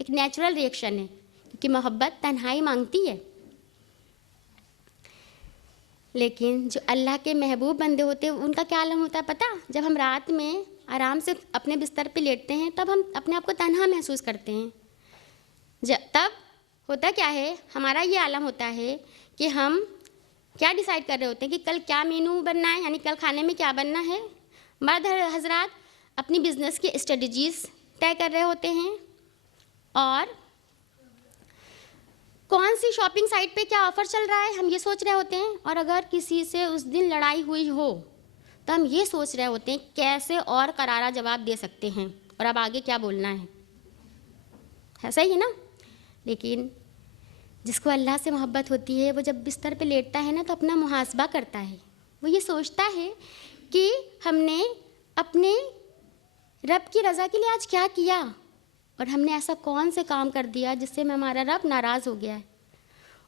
ایک نیچرل ری ایکشن ہے، کیونکہ محبت تنہائی مانگتی ہے. لیکن جو اللہ کے محبوب بندے ہوتے ہیں ان کا کیا عالم ہوتا ہے پتہ؟ جب ہم رات میں آرام سے اپنے بستر پہ لیٹتے ہیں تب ہم اپنے آپ کو تنہا محسوس کرتے ہیں. تب ہوتا کیا ہے؟ ہمارا یہ عالم ہوتا ہے کہ ہم کیا ڈیسائیڈ کر رہے ہوتے ہیں کہ کل کیا مینو بننا ہے، یعنی کل کھانے میں کیا بننا ہے. مرد حضرات اپنی بزنس کی اسٹریٹجیز طے کر رہے ہوتے ہیں اور کون سی شاپنگ سائٹ پہ کیا آفر چل رہا ہے ہم یہ سوچ رہے ہوتے ہیں. اور اگر کسی سے اس دن لڑائی ہوئی ہو تو ہم یہ سوچ رہے ہوتے ہیں کیسے اور کرارا جواب دے سکتے ہیں اور اب آگے کیا بولنا ہے. ایسا ہی ہے نا؟ لیکن جس کو اللہ سے محبت ہوتی ہے وہ جب بستر پہ لیٹتا ہے نا تو اپنا محاسبہ کرتا ہے. وہ یہ سوچتا ہے کہ ہم نے اپنے رب کی رضا کے لیے آج کیا کیا اور ہم نے ایسا کون سے کام کر دیا جس سے ہمارا رب ناراض ہو گیا ہے.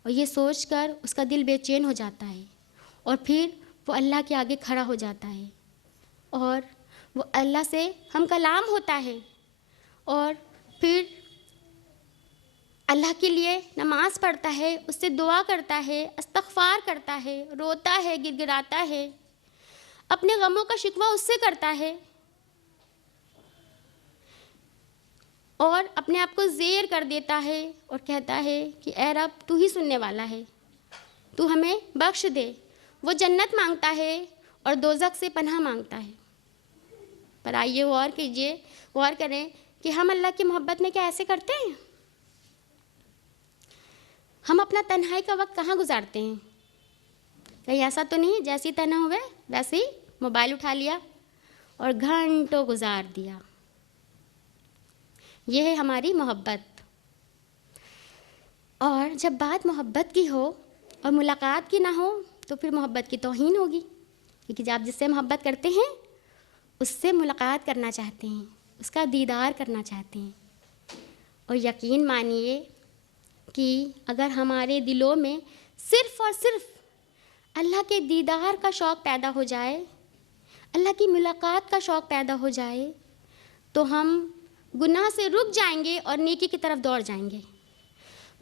اور یہ سوچ کر اس کا دل بے چین ہو جاتا ہے اور پھر وہ اللہ کے آگے کھڑا ہو جاتا ہے اور وہ اللہ سے ہم کلام ہوتا ہے اور پھر اللہ کے لیے نماز پڑھتا ہے، اس سے دعا کرتا ہے، استغفار کرتا ہے، روتا ہے، گر گراتا ہے، اپنے غموں کا شکوہ اس سے کرتا ہے اور اپنے آپ کو زیر کر دیتا ہے اور کہتا ہے کہ اے رب تو ہی سننے والا ہے، تو ہمیں بخش دے. وہ جنت مانگتا ہے اور دوزخ سے پناہ مانگتا ہے. پر آئیے غور کریں کہ ہم اللہ کی محبت میں کیا ایسے کرتے ہیں؟ ہم اپنا تنہائی کا وقت کہاں گزارتے ہیں؟ کہیں ایسا تو نہیں جیسے تنہا ہوئے ویسے ہی موبائل اٹھا لیا اور گھنٹوں گزار دیا. یہ ہے ہماری محبت. اور جب بات محبت کی ہو اور ملاقات کی نہ ہو تو پھر محبت کی توہین ہوگی، کیونکہ آپ جس سے محبت کرتے ہیں اس سے ملاقات کرنا چاہتے ہیں، اس کا دیدار کرنا چاہتے ہیں. اور یقین مانیے کہ اگر ہمارے دلوں میں صرف اور صرف اللہ کے دیدار کا شوق پیدا ہو جائے، اللہ کی ملاقات کا شوق پیدا ہو جائے، تو ہم گناہ سے رک جائیں گے اور نیکی کی طرف دوڑ جائیں گے.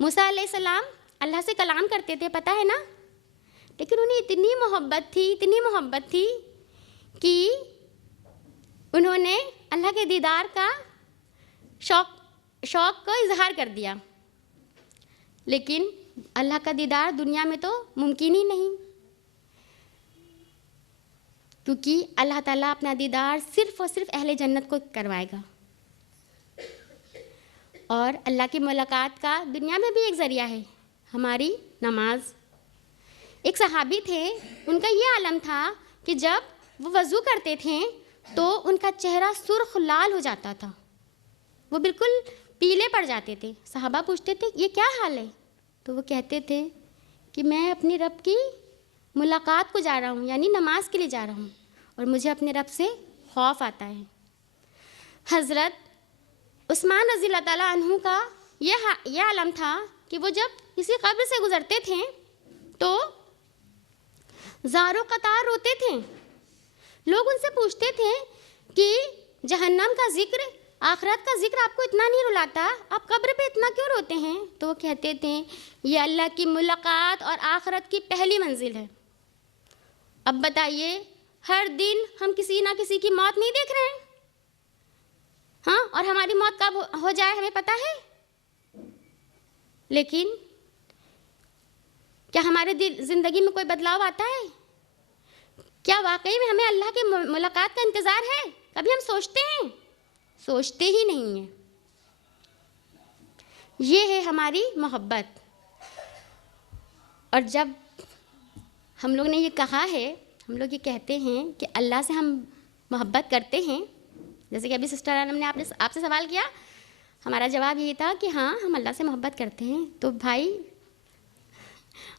موسیٰ علیہ السلام اللہ سے کلام کرتے تھے، پتہ ہے نا، لیکن انہیں اتنی محبت تھی کہ انہوں نے اللہ کے دیدار کا شوق کو اظہار کر دیا. لیکن اللہ کا دیدار دنیا میں تو ممکن ہی نہیں، کیونکہ اللہ تعالیٰ اپنا دیدار صرف اور صرف اہل جنت کو کروائے گا. اور اللہ کی ملاقات کا دنیا میں بھی ایک ذریعہ ہے، ہماری نماز. ایک صحابی تھے، ان کا یہ عالم تھا کہ جب وہ وضو کرتے تھے تو ان کا چہرہ سرخ لال ہو جاتا تھا، وہ بالکل پیلے پڑ جاتے تھے. صحابہ پوچھتے تھے یہ کیا حال ہے؟ تو وہ کہتے تھے کہ میں اپنی رب کی ملاقات کو جا رہا ہوں، یعنی نماز کے لیے جا رہا ہوں، اور مجھے اپنے رب سے خوف آتا ہے. حضرت عثمان رضی اللہ تعالیٰ عنہ کا یہ عالم تھا کہ وہ جب کسی قبر سے گزرتے تھے تو زاروں قطار روتے تھے. لوگ ان سے پوچھتے تھے کہ جہنم کا ذکر، آخرت کا ذکر آپ کو اتنا نہیں رلاتا، آپ قبر پہ اتنا کیوں روتے ہیں؟ تو وہ کہتے تھے یہ اللہ کی ملاقات اور آخرت کی پہلی منزل ہے. اب بتائیے، ہر دن ہم کسی نہ کسی کی موت نہیں دیکھ رہے ہیں؟ ہاں، اور ہماری موت کب ہو جائے ہمیں پتہ ہے. لیکن کیا ہمارے زندگی میں کوئی بدلاؤ آتا ہے؟ کیا واقعی میں ہمیں اللہ کی ملاقات کا انتظار ہے؟ کبھی ہم سوچتے ہیں؟ سوچتے ہی نہیں ہیں. یہ ہے ہماری محبت. اور جب ہم لوگ نے یہ کہا ہے، ہم لوگ یہ کہتے ہیں کہ اللہ سے ہم محبت کرتے ہیں، جیسے کہ ابھی سسٹر انم نے آپ سے سوال کیا، ہمارا جواب یہی تھا کہ ہاں ہم اللہ سے محبت کرتے ہیں. تو بھائی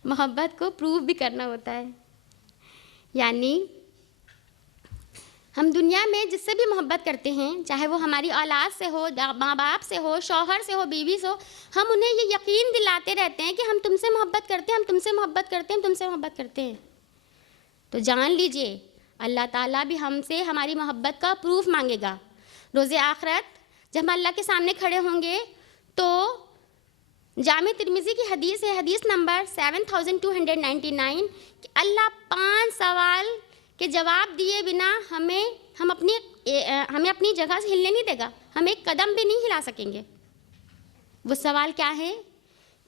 محبت کو پروف بھی کرنا ہوتا ہے. یعنی ہم دنیا میں جس سے بھی محبت کرتے ہیں، چاہے وہ ہماری اولاد سے ہو، ماں باپ سے ہو، شوہر سے ہو، بیوی سے ہو، ہم انہیں یہ یقین دلاتے رہتے ہیں کہ ہم تم سے محبت کرتے ہیں، ہم تم سے محبت کرتے ہیں، ہم تم سے محبت کرتے ہیں. تو جان لیجئے اللہ تعالیٰ بھی ہم سے ہماری محبت کا پروف مانگے گا. روز آخرت جب ہم اللہ کے سامنے کھڑے ہوں گے تو جامع ترمذی کی حدیث ہے، حدیث نمبر 7299، کہ اللہ 5 سوال کے جواب دیے بنا ہمیں اپنی جگہ سے ہلنے نہیں دے گا، ہم ایک قدم بھی نہیں ہلا سکیں گے. وہ سوال کیا ہے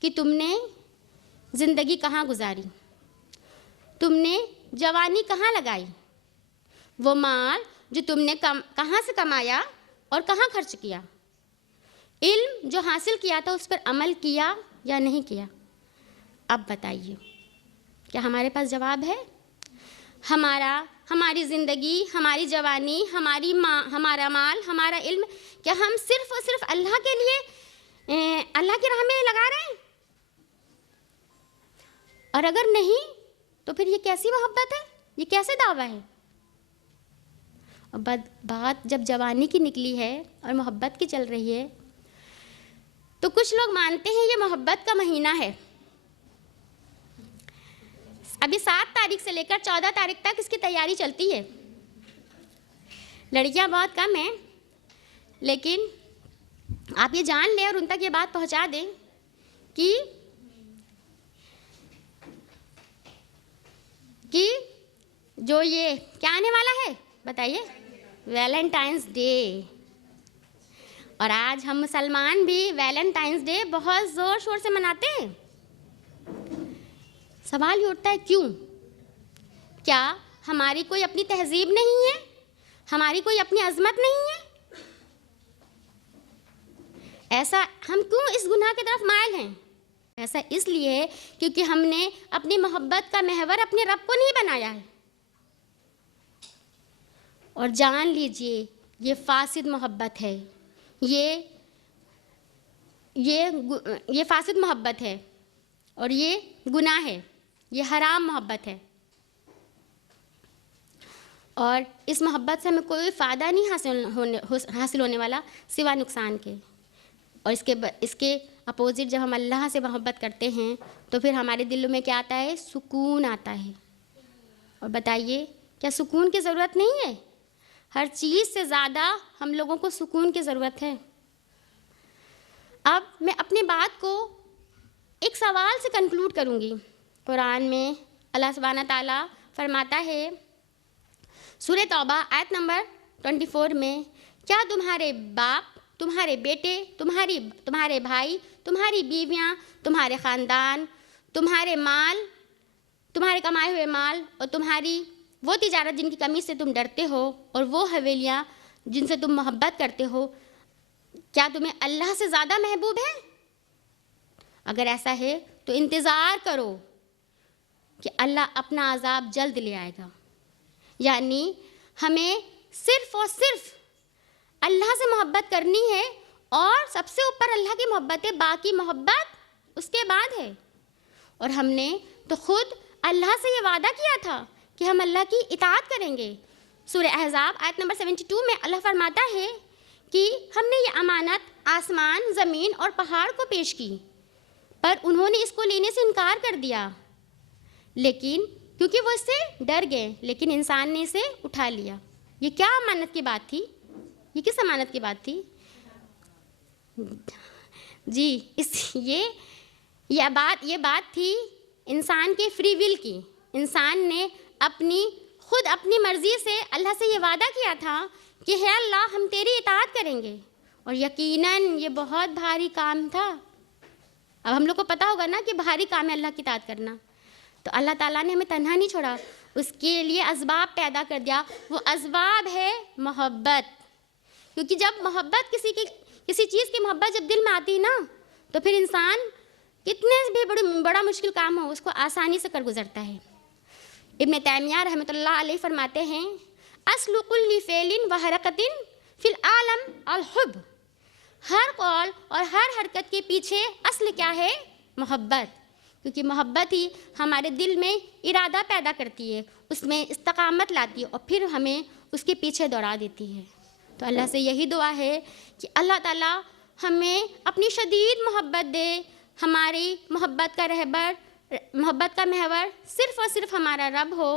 کہ تم نے زندگی کہاں گزاری، تم نے جوانی کہاں لگائی، وہ مال جو تم نے کہاں سے کمایا اور کہاں خرچ کیا، علم جو حاصل کیا تھا اس پر عمل کیا یا نہیں کیا. اب بتائیے کیا ہمارے پاس جواب ہے؟ ہماری زندگی، ہماری جوانی، ہمارا مال، ہمارا علم، کیا ہم صرف اور صرف اللہ کے لیے اللہ کی راہ میں لگا رہے ہیں؟ اور اگر نہیں تو پھر یہ کیسی محبت ہے، یہ کیسے دعویٰ ہے؟ اور بات جب جوانی کی نکلی ہے اور محبت کی چل رہی ہے تو کچھ لوگ مانتے ہیں یہ محبت کا مہینہ ہے. ابھی 7 تاریخ سے لے کر 14 تاریخ تک اس کی تیاری چلتی ہے. لڑکیاں بہت کم ہیں، لیکن آپ یہ جان لیں اور ان تک یہ بات پہنچا دیں کہ جو یہ کیا آنے والا ہے بتائیے، ویلنٹائنس ڈے. اور آج ہم مسلمان بھی ویلنٹائنس ڈے بہت زور شور سے مناتے ہیں. سوال یہ اٹھتا ہے کیوں؟ کیا ہماری کوئی اپنی تہذیب نہیں ہے؟ ہماری کوئی اپنی عظمت نہیں ہے؟ ایسا ہم کیوں اس گناہ کی طرف مائل ہیں؟ ایسا اس لیے ہے کیونکہ ہم نے اپنی محبت کا محور اپنے رب کو نہیں بنایا ہے. اور جان لیجئے یہ فاسد محبت ہے، یہ فاسد محبت ہے اور یہ گناہ ہے، یہ حرام محبت ہے. اور اس محبت سے ہمیں کوئی فائدہ نہیں حاصل ہونے والا سوا نقصان کے. اور اس کے اپوزٹ جب ہم اللہ سے محبت کرتے ہیں تو پھر ہمارے دلوں میں کیا آتا ہے؟ سکون آتا ہے. اور بتائیے کیا سکون کی ضرورت نہیں ہے؟ ہر چیز سے زیادہ ہم لوگوں کو سکون کی ضرورت ہے. اب میں اپنی بات کو ایک سوال سے کنکلوڈ کروں گی. قرآن میں اللہ سبحانہ تعالیٰ فرماتا ہے سورہ توبہ آیت نمبر 24 میں، کیا تمہارے باپ، تمہارے بیٹے، تمہارے بھائی، تمہاری بیویاں، تمہارے خاندان، تمہارے مال، تمہارے کمائے ہوئے مال اور تمہاری وہ تجارت جن کی کمی سے تم ڈرتے ہو اور وہ حویلیاں جن سے تم محبت کرتے ہو، کیا تمہیں اللہ سے زیادہ محبوب ہے؟ اگر ایسا ہے تو انتظار کرو کہ اللہ اپنا عذاب جلد لے آئے گا. یعنی ہمیں صرف اور صرف اللہ سے محبت کرنی ہے اور سب سے اوپر اللہ کی محبت ہے، باقی محبت اس کے بعد ہے. اور ہم نے تو خود اللہ سے یہ وعدہ کیا تھا کہ ہم اللہ کی اطاعت کریں گے. سورہ احزاب آیت نمبر 72 میں اللہ فرماتا ہے کہ ہم نے یہ امانت آسمان، زمین اور پہاڑ کو پیش کی، پر انہوں نے اس کو لینے سے انکار کر دیا، لیکن کیونکہ وہ اس سے ڈر گئے، لیکن انسان نے اسے اٹھا لیا. یہ کیا امانت کی بات تھی؟ یہ کس امانت کی بات تھی؟ جی یہ بات تھی انسان کے فری ول کی. انسان نے خود اپنی مرضی سے اللہ سے یہ وعدہ کیا تھا کہ ہے اللہ ہم تیری اطاعت کریں گے، اور یقیناً یہ بہت بھاری کام تھا. اب ہم لوگ کو پتہ ہوگا نا کہ بھاری کام ہے اللہ کی اطاعت کرنا. تو اللہ تعالیٰ نے ہمیں تنہا نہیں چھوڑا، اس کے لیے اسباب پیدا کر دیا. وہ اسباب ہے محبت. کیونکہ جب محبت کسی چیز کی محبت جب دل میں آتی ہے نا تو پھر انسان کتنے بھی بڑا مشکل کام ہو اس کو آسانی سے کر گزرتا ہے. ابن تیمیہ رحمۃ اللہ علیہ فرماتے ہیں اصل کل فعل و حرکت فی العالم الحب. ہر قول اور ہر حرکت کے پیچھے اصل کیا ہے؟ محبت. کیونکہ محبت ہی ہمارے دل میں ارادہ پیدا کرتی ہے، اس میں استقامت لاتی ہے اور پھر ہمیں اس کے پیچھے دوڑا دیتی ہے. تو اللہ سے یہی دعا ہے کہ اللہ تعالیٰ ہمیں اپنی شدید محبت دے. ہماری محبت کا رہبر، محبت کا محور صرف اور صرف ہمارا رب ہو،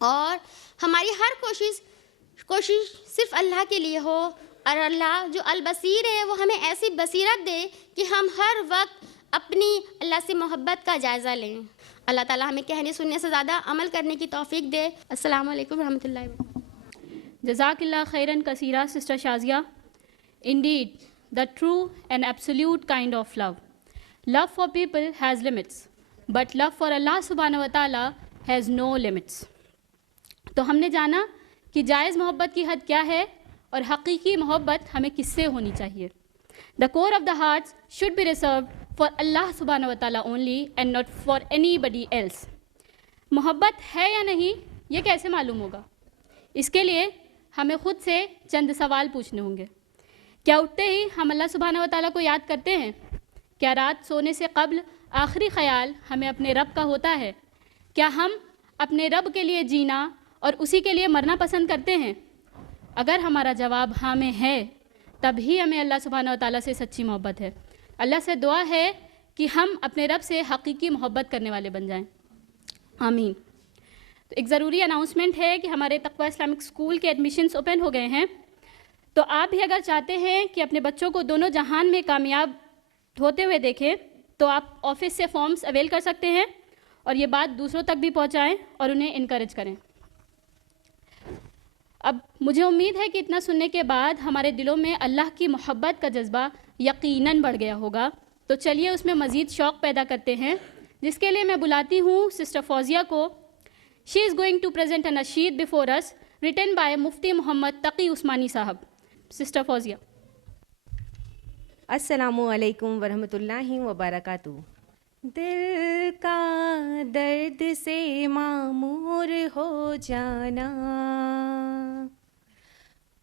اور ہماری ہر کوشش صرف اللہ کے لیے ہو. اور اللہ جو البصیر ہے وہ ہمیں ایسی بصیرت دے کہ ہم ہر وقت اپنی اللہ سے محبت کا جائزہ لیں. اللہ تعالیٰ ہمیں کہنے سننے سے زیادہ عمل کرنے کی توفیق دے. السلام علیکم ورحمۃ اللہ وبرکاتہ. جزاک اللہ خیراً کثیرہ sister Shazia. Indeed, the true and absolute kind of love. Love for people has limits, but love for Allah subhanahu wa ta'ala has no limits. تو ہم نے جانا کہ جائز محبت کی حد کیا ہے اور حقیقی محبت ہمیں کس سے ہونی چاہیے. The core of the hearts should be reserved for Allah subhanahu wa ta'ala only and not for anybody else. محبت ہے یا نہیں یہ کیسے معلوم ہوگا؟ اس کے لیے ہمیں خود سے چند سوال پوچھنے ہوں گے. کیا اٹھتے ہی ہم اللہ سبحانہ و تعالیٰ کو یاد کرتے ہیں؟ کیا رات سونے سے قبل آخری خیال ہمیں اپنے رب کا ہوتا ہے؟ کیا ہم اپنے رب کے لیے جینا اور اسی کے لیے مرنا پسند کرتے ہیں؟ اگر ہمارا جواب ہاں میں ہے تب ہی ہمیں اللہ سبحانہ و تعالیٰ سے سچی محبت ہے. اللہ سے دعا ہے کہ ہم اپنے رب سے حقیقی محبت کرنے والے بن جائیں. آمین. تو ایک ضروری اناؤنسمنٹ ہے کہ ہمارے تقویٰ اسلامک اسکول کے ایڈمیشنز اوپن ہو گئے ہیں. تو آپ بھی اگر چاہتے ہیں کہ اپنے بچوں کو دونوں جہان میں کامیاب ہوتے ہوئے دیکھیں تو آپ آفس سے فارمز اویل کر سکتے ہیں اور یہ بات دوسروں تک بھی پہنچائیں اور انہیں انکریج کریں. اب مجھے امید ہے کہ اتنا سننے کے بعد ہمارے دلوں میں اللہ کی محبت کا جذبہ یقیناً بڑھ گیا ہوگا. تو چلیے اس میں مزید شوق پیدا کرتے ہیں، جس کے لیے میں بلاتی ہوں سسٹر فوزیہ کو. She is going to present a nasheed before us written by Mufti Muhammad Taqi Usmani sahab. Sister Fauzia. السلام علیکم ورحمۃ اللہ وبرکاتہ۔ دل کا درد سے معمور ہو جانا،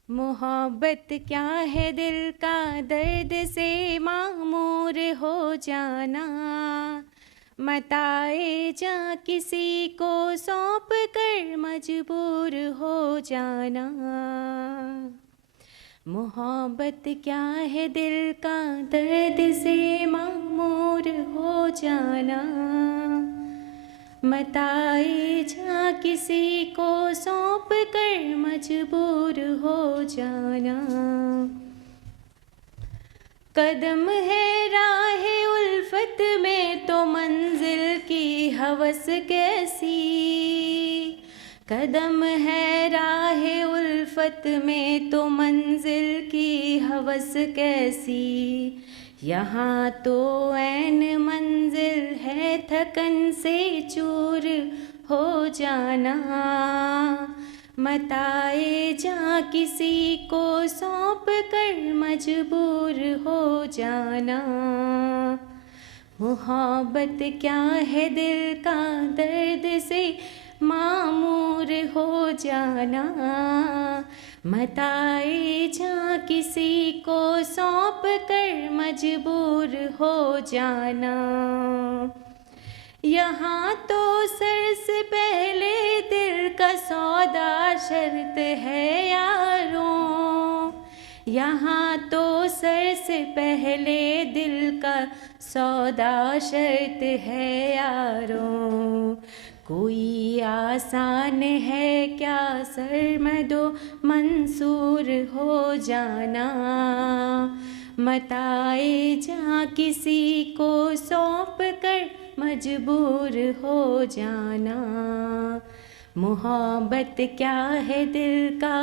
محبت کیا ہے دل کا درد سے معمور ہو جانا، متاع جاں کسی کو سونپ کر مجبور ہو جانا، محبت کیا ہے دل کا درد سے معمور ہو جانا، متاع جاں کسی کو سونپ کر مجبور ہو جانا، قدم ہے راہ الفت میں تو منزل کی ہوس کیسی، قدم ہے راہ الفت میں تو منزل کی ہوس کیسی، یہاں تو عین منزل ہے تھکن سے چور ہو جانا، متاع جاں کسی کو سونپ کر مجبور ہو جانا، محبت کیا ہے دل کا درد سے معمور ہو جانا، متاع جاں کسی کو سونپ کر مجبور ہو جانا، یہاں تو سر سے پہلے دل کا سودا شرط ہے یاروں، یہاں تو سر سے پہلے دل کا سودا شرط ہے یاروں، کوئی آسان ہے کیا سرمد و منصور ہو جانا، متاع جاں کسی کو سونپ کر مجبور ہو جانا، محبت کیا ہے دل کا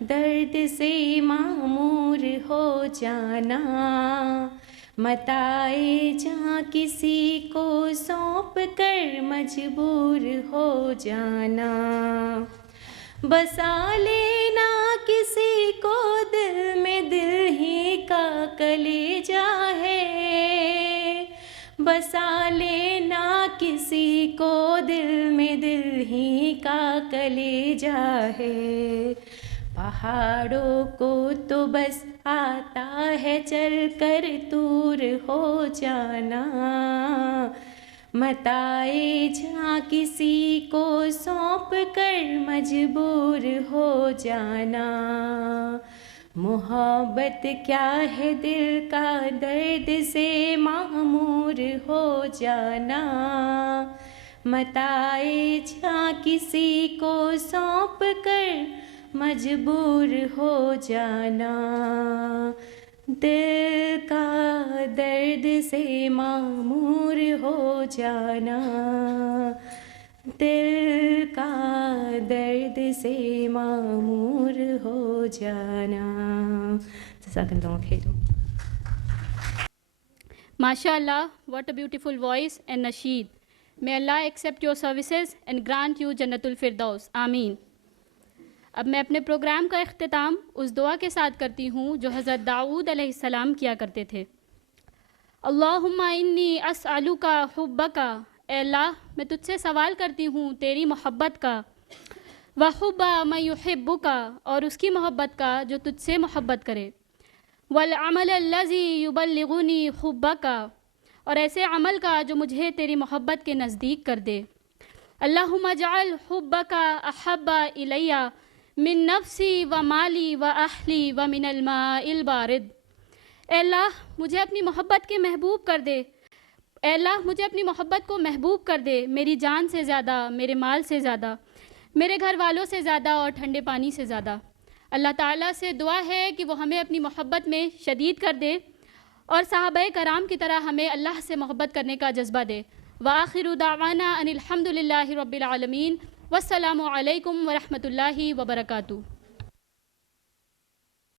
درد سے معمور ہو جانا، متاع جاں کسی کو سونپ کر مجبور ہو جانا، بسا لینا کسی کو دل میں دل ہی کا کلیجہ ہے، بسا لینا کسی کو دل میں دل ہی کا کلیجہ ہے، پہاڑوں کو تو بس آتا ہے چل کر دور ہو جانا، متاع جاں کسی کو سونپ کر مجبور ہو جانا، محبت کیا ہے دل کا درد سے معمور ہو جانا، متاع جاں کسی کو سونپ کر مجبور ہو جانا، دل کا درد سے معمور ہو جانا، دل کا درد سے معمور ہو جانا۔ جزاک اللہ خیر۔ MashaAllah, what a beautiful voice and nasheed. May Allah accept your services and grant you Jannatul Firdaus. آمین۔ اب میں اپنے پروگرام کا اختتام اس دعا کے ساتھ کرتی ہوں جو حضرت داؤد علیہ السلام کیا کرتے تھے۔ اللہم انی اسألک حبک، اے اللہ میں تجھ سے سوال کرتی ہوں تیری محبت کا، وحب من یحبک، اور اس کی محبت کا جو تجھ سے محبت کرے، والعمل الذی یبلغنی حبک، اور ایسے عمل کا جو مجھے تیری محبت کے نزدیک کر دے۔ اللہم اجعل حبک احب الی من نفسی و مالی و اہلی و من الماء البارد۔ اے اللہ مجھے اپنی محبت کے محبوب کر دے، اے اللہ مجھے اپنی محبت کو محبوب کر دے، میری جان سے زیادہ، میرے مال سے زیادہ، میرے گھر والوں سے زیادہ اور ٹھنڈے پانی سے زیادہ۔ اللہ تعالیٰ سے دعا ہے کہ وہ ہمیں اپنی محبت میں شدید کر دے اور صحابہ کرام کی طرح ہمیں اللہ سے محبت کرنے کا جذبہ دے۔ وآخر دعوانا ان الحمد للہ رب العالمین، والسلام علیکم ورحمۃ اللہ وبرکاتہ۔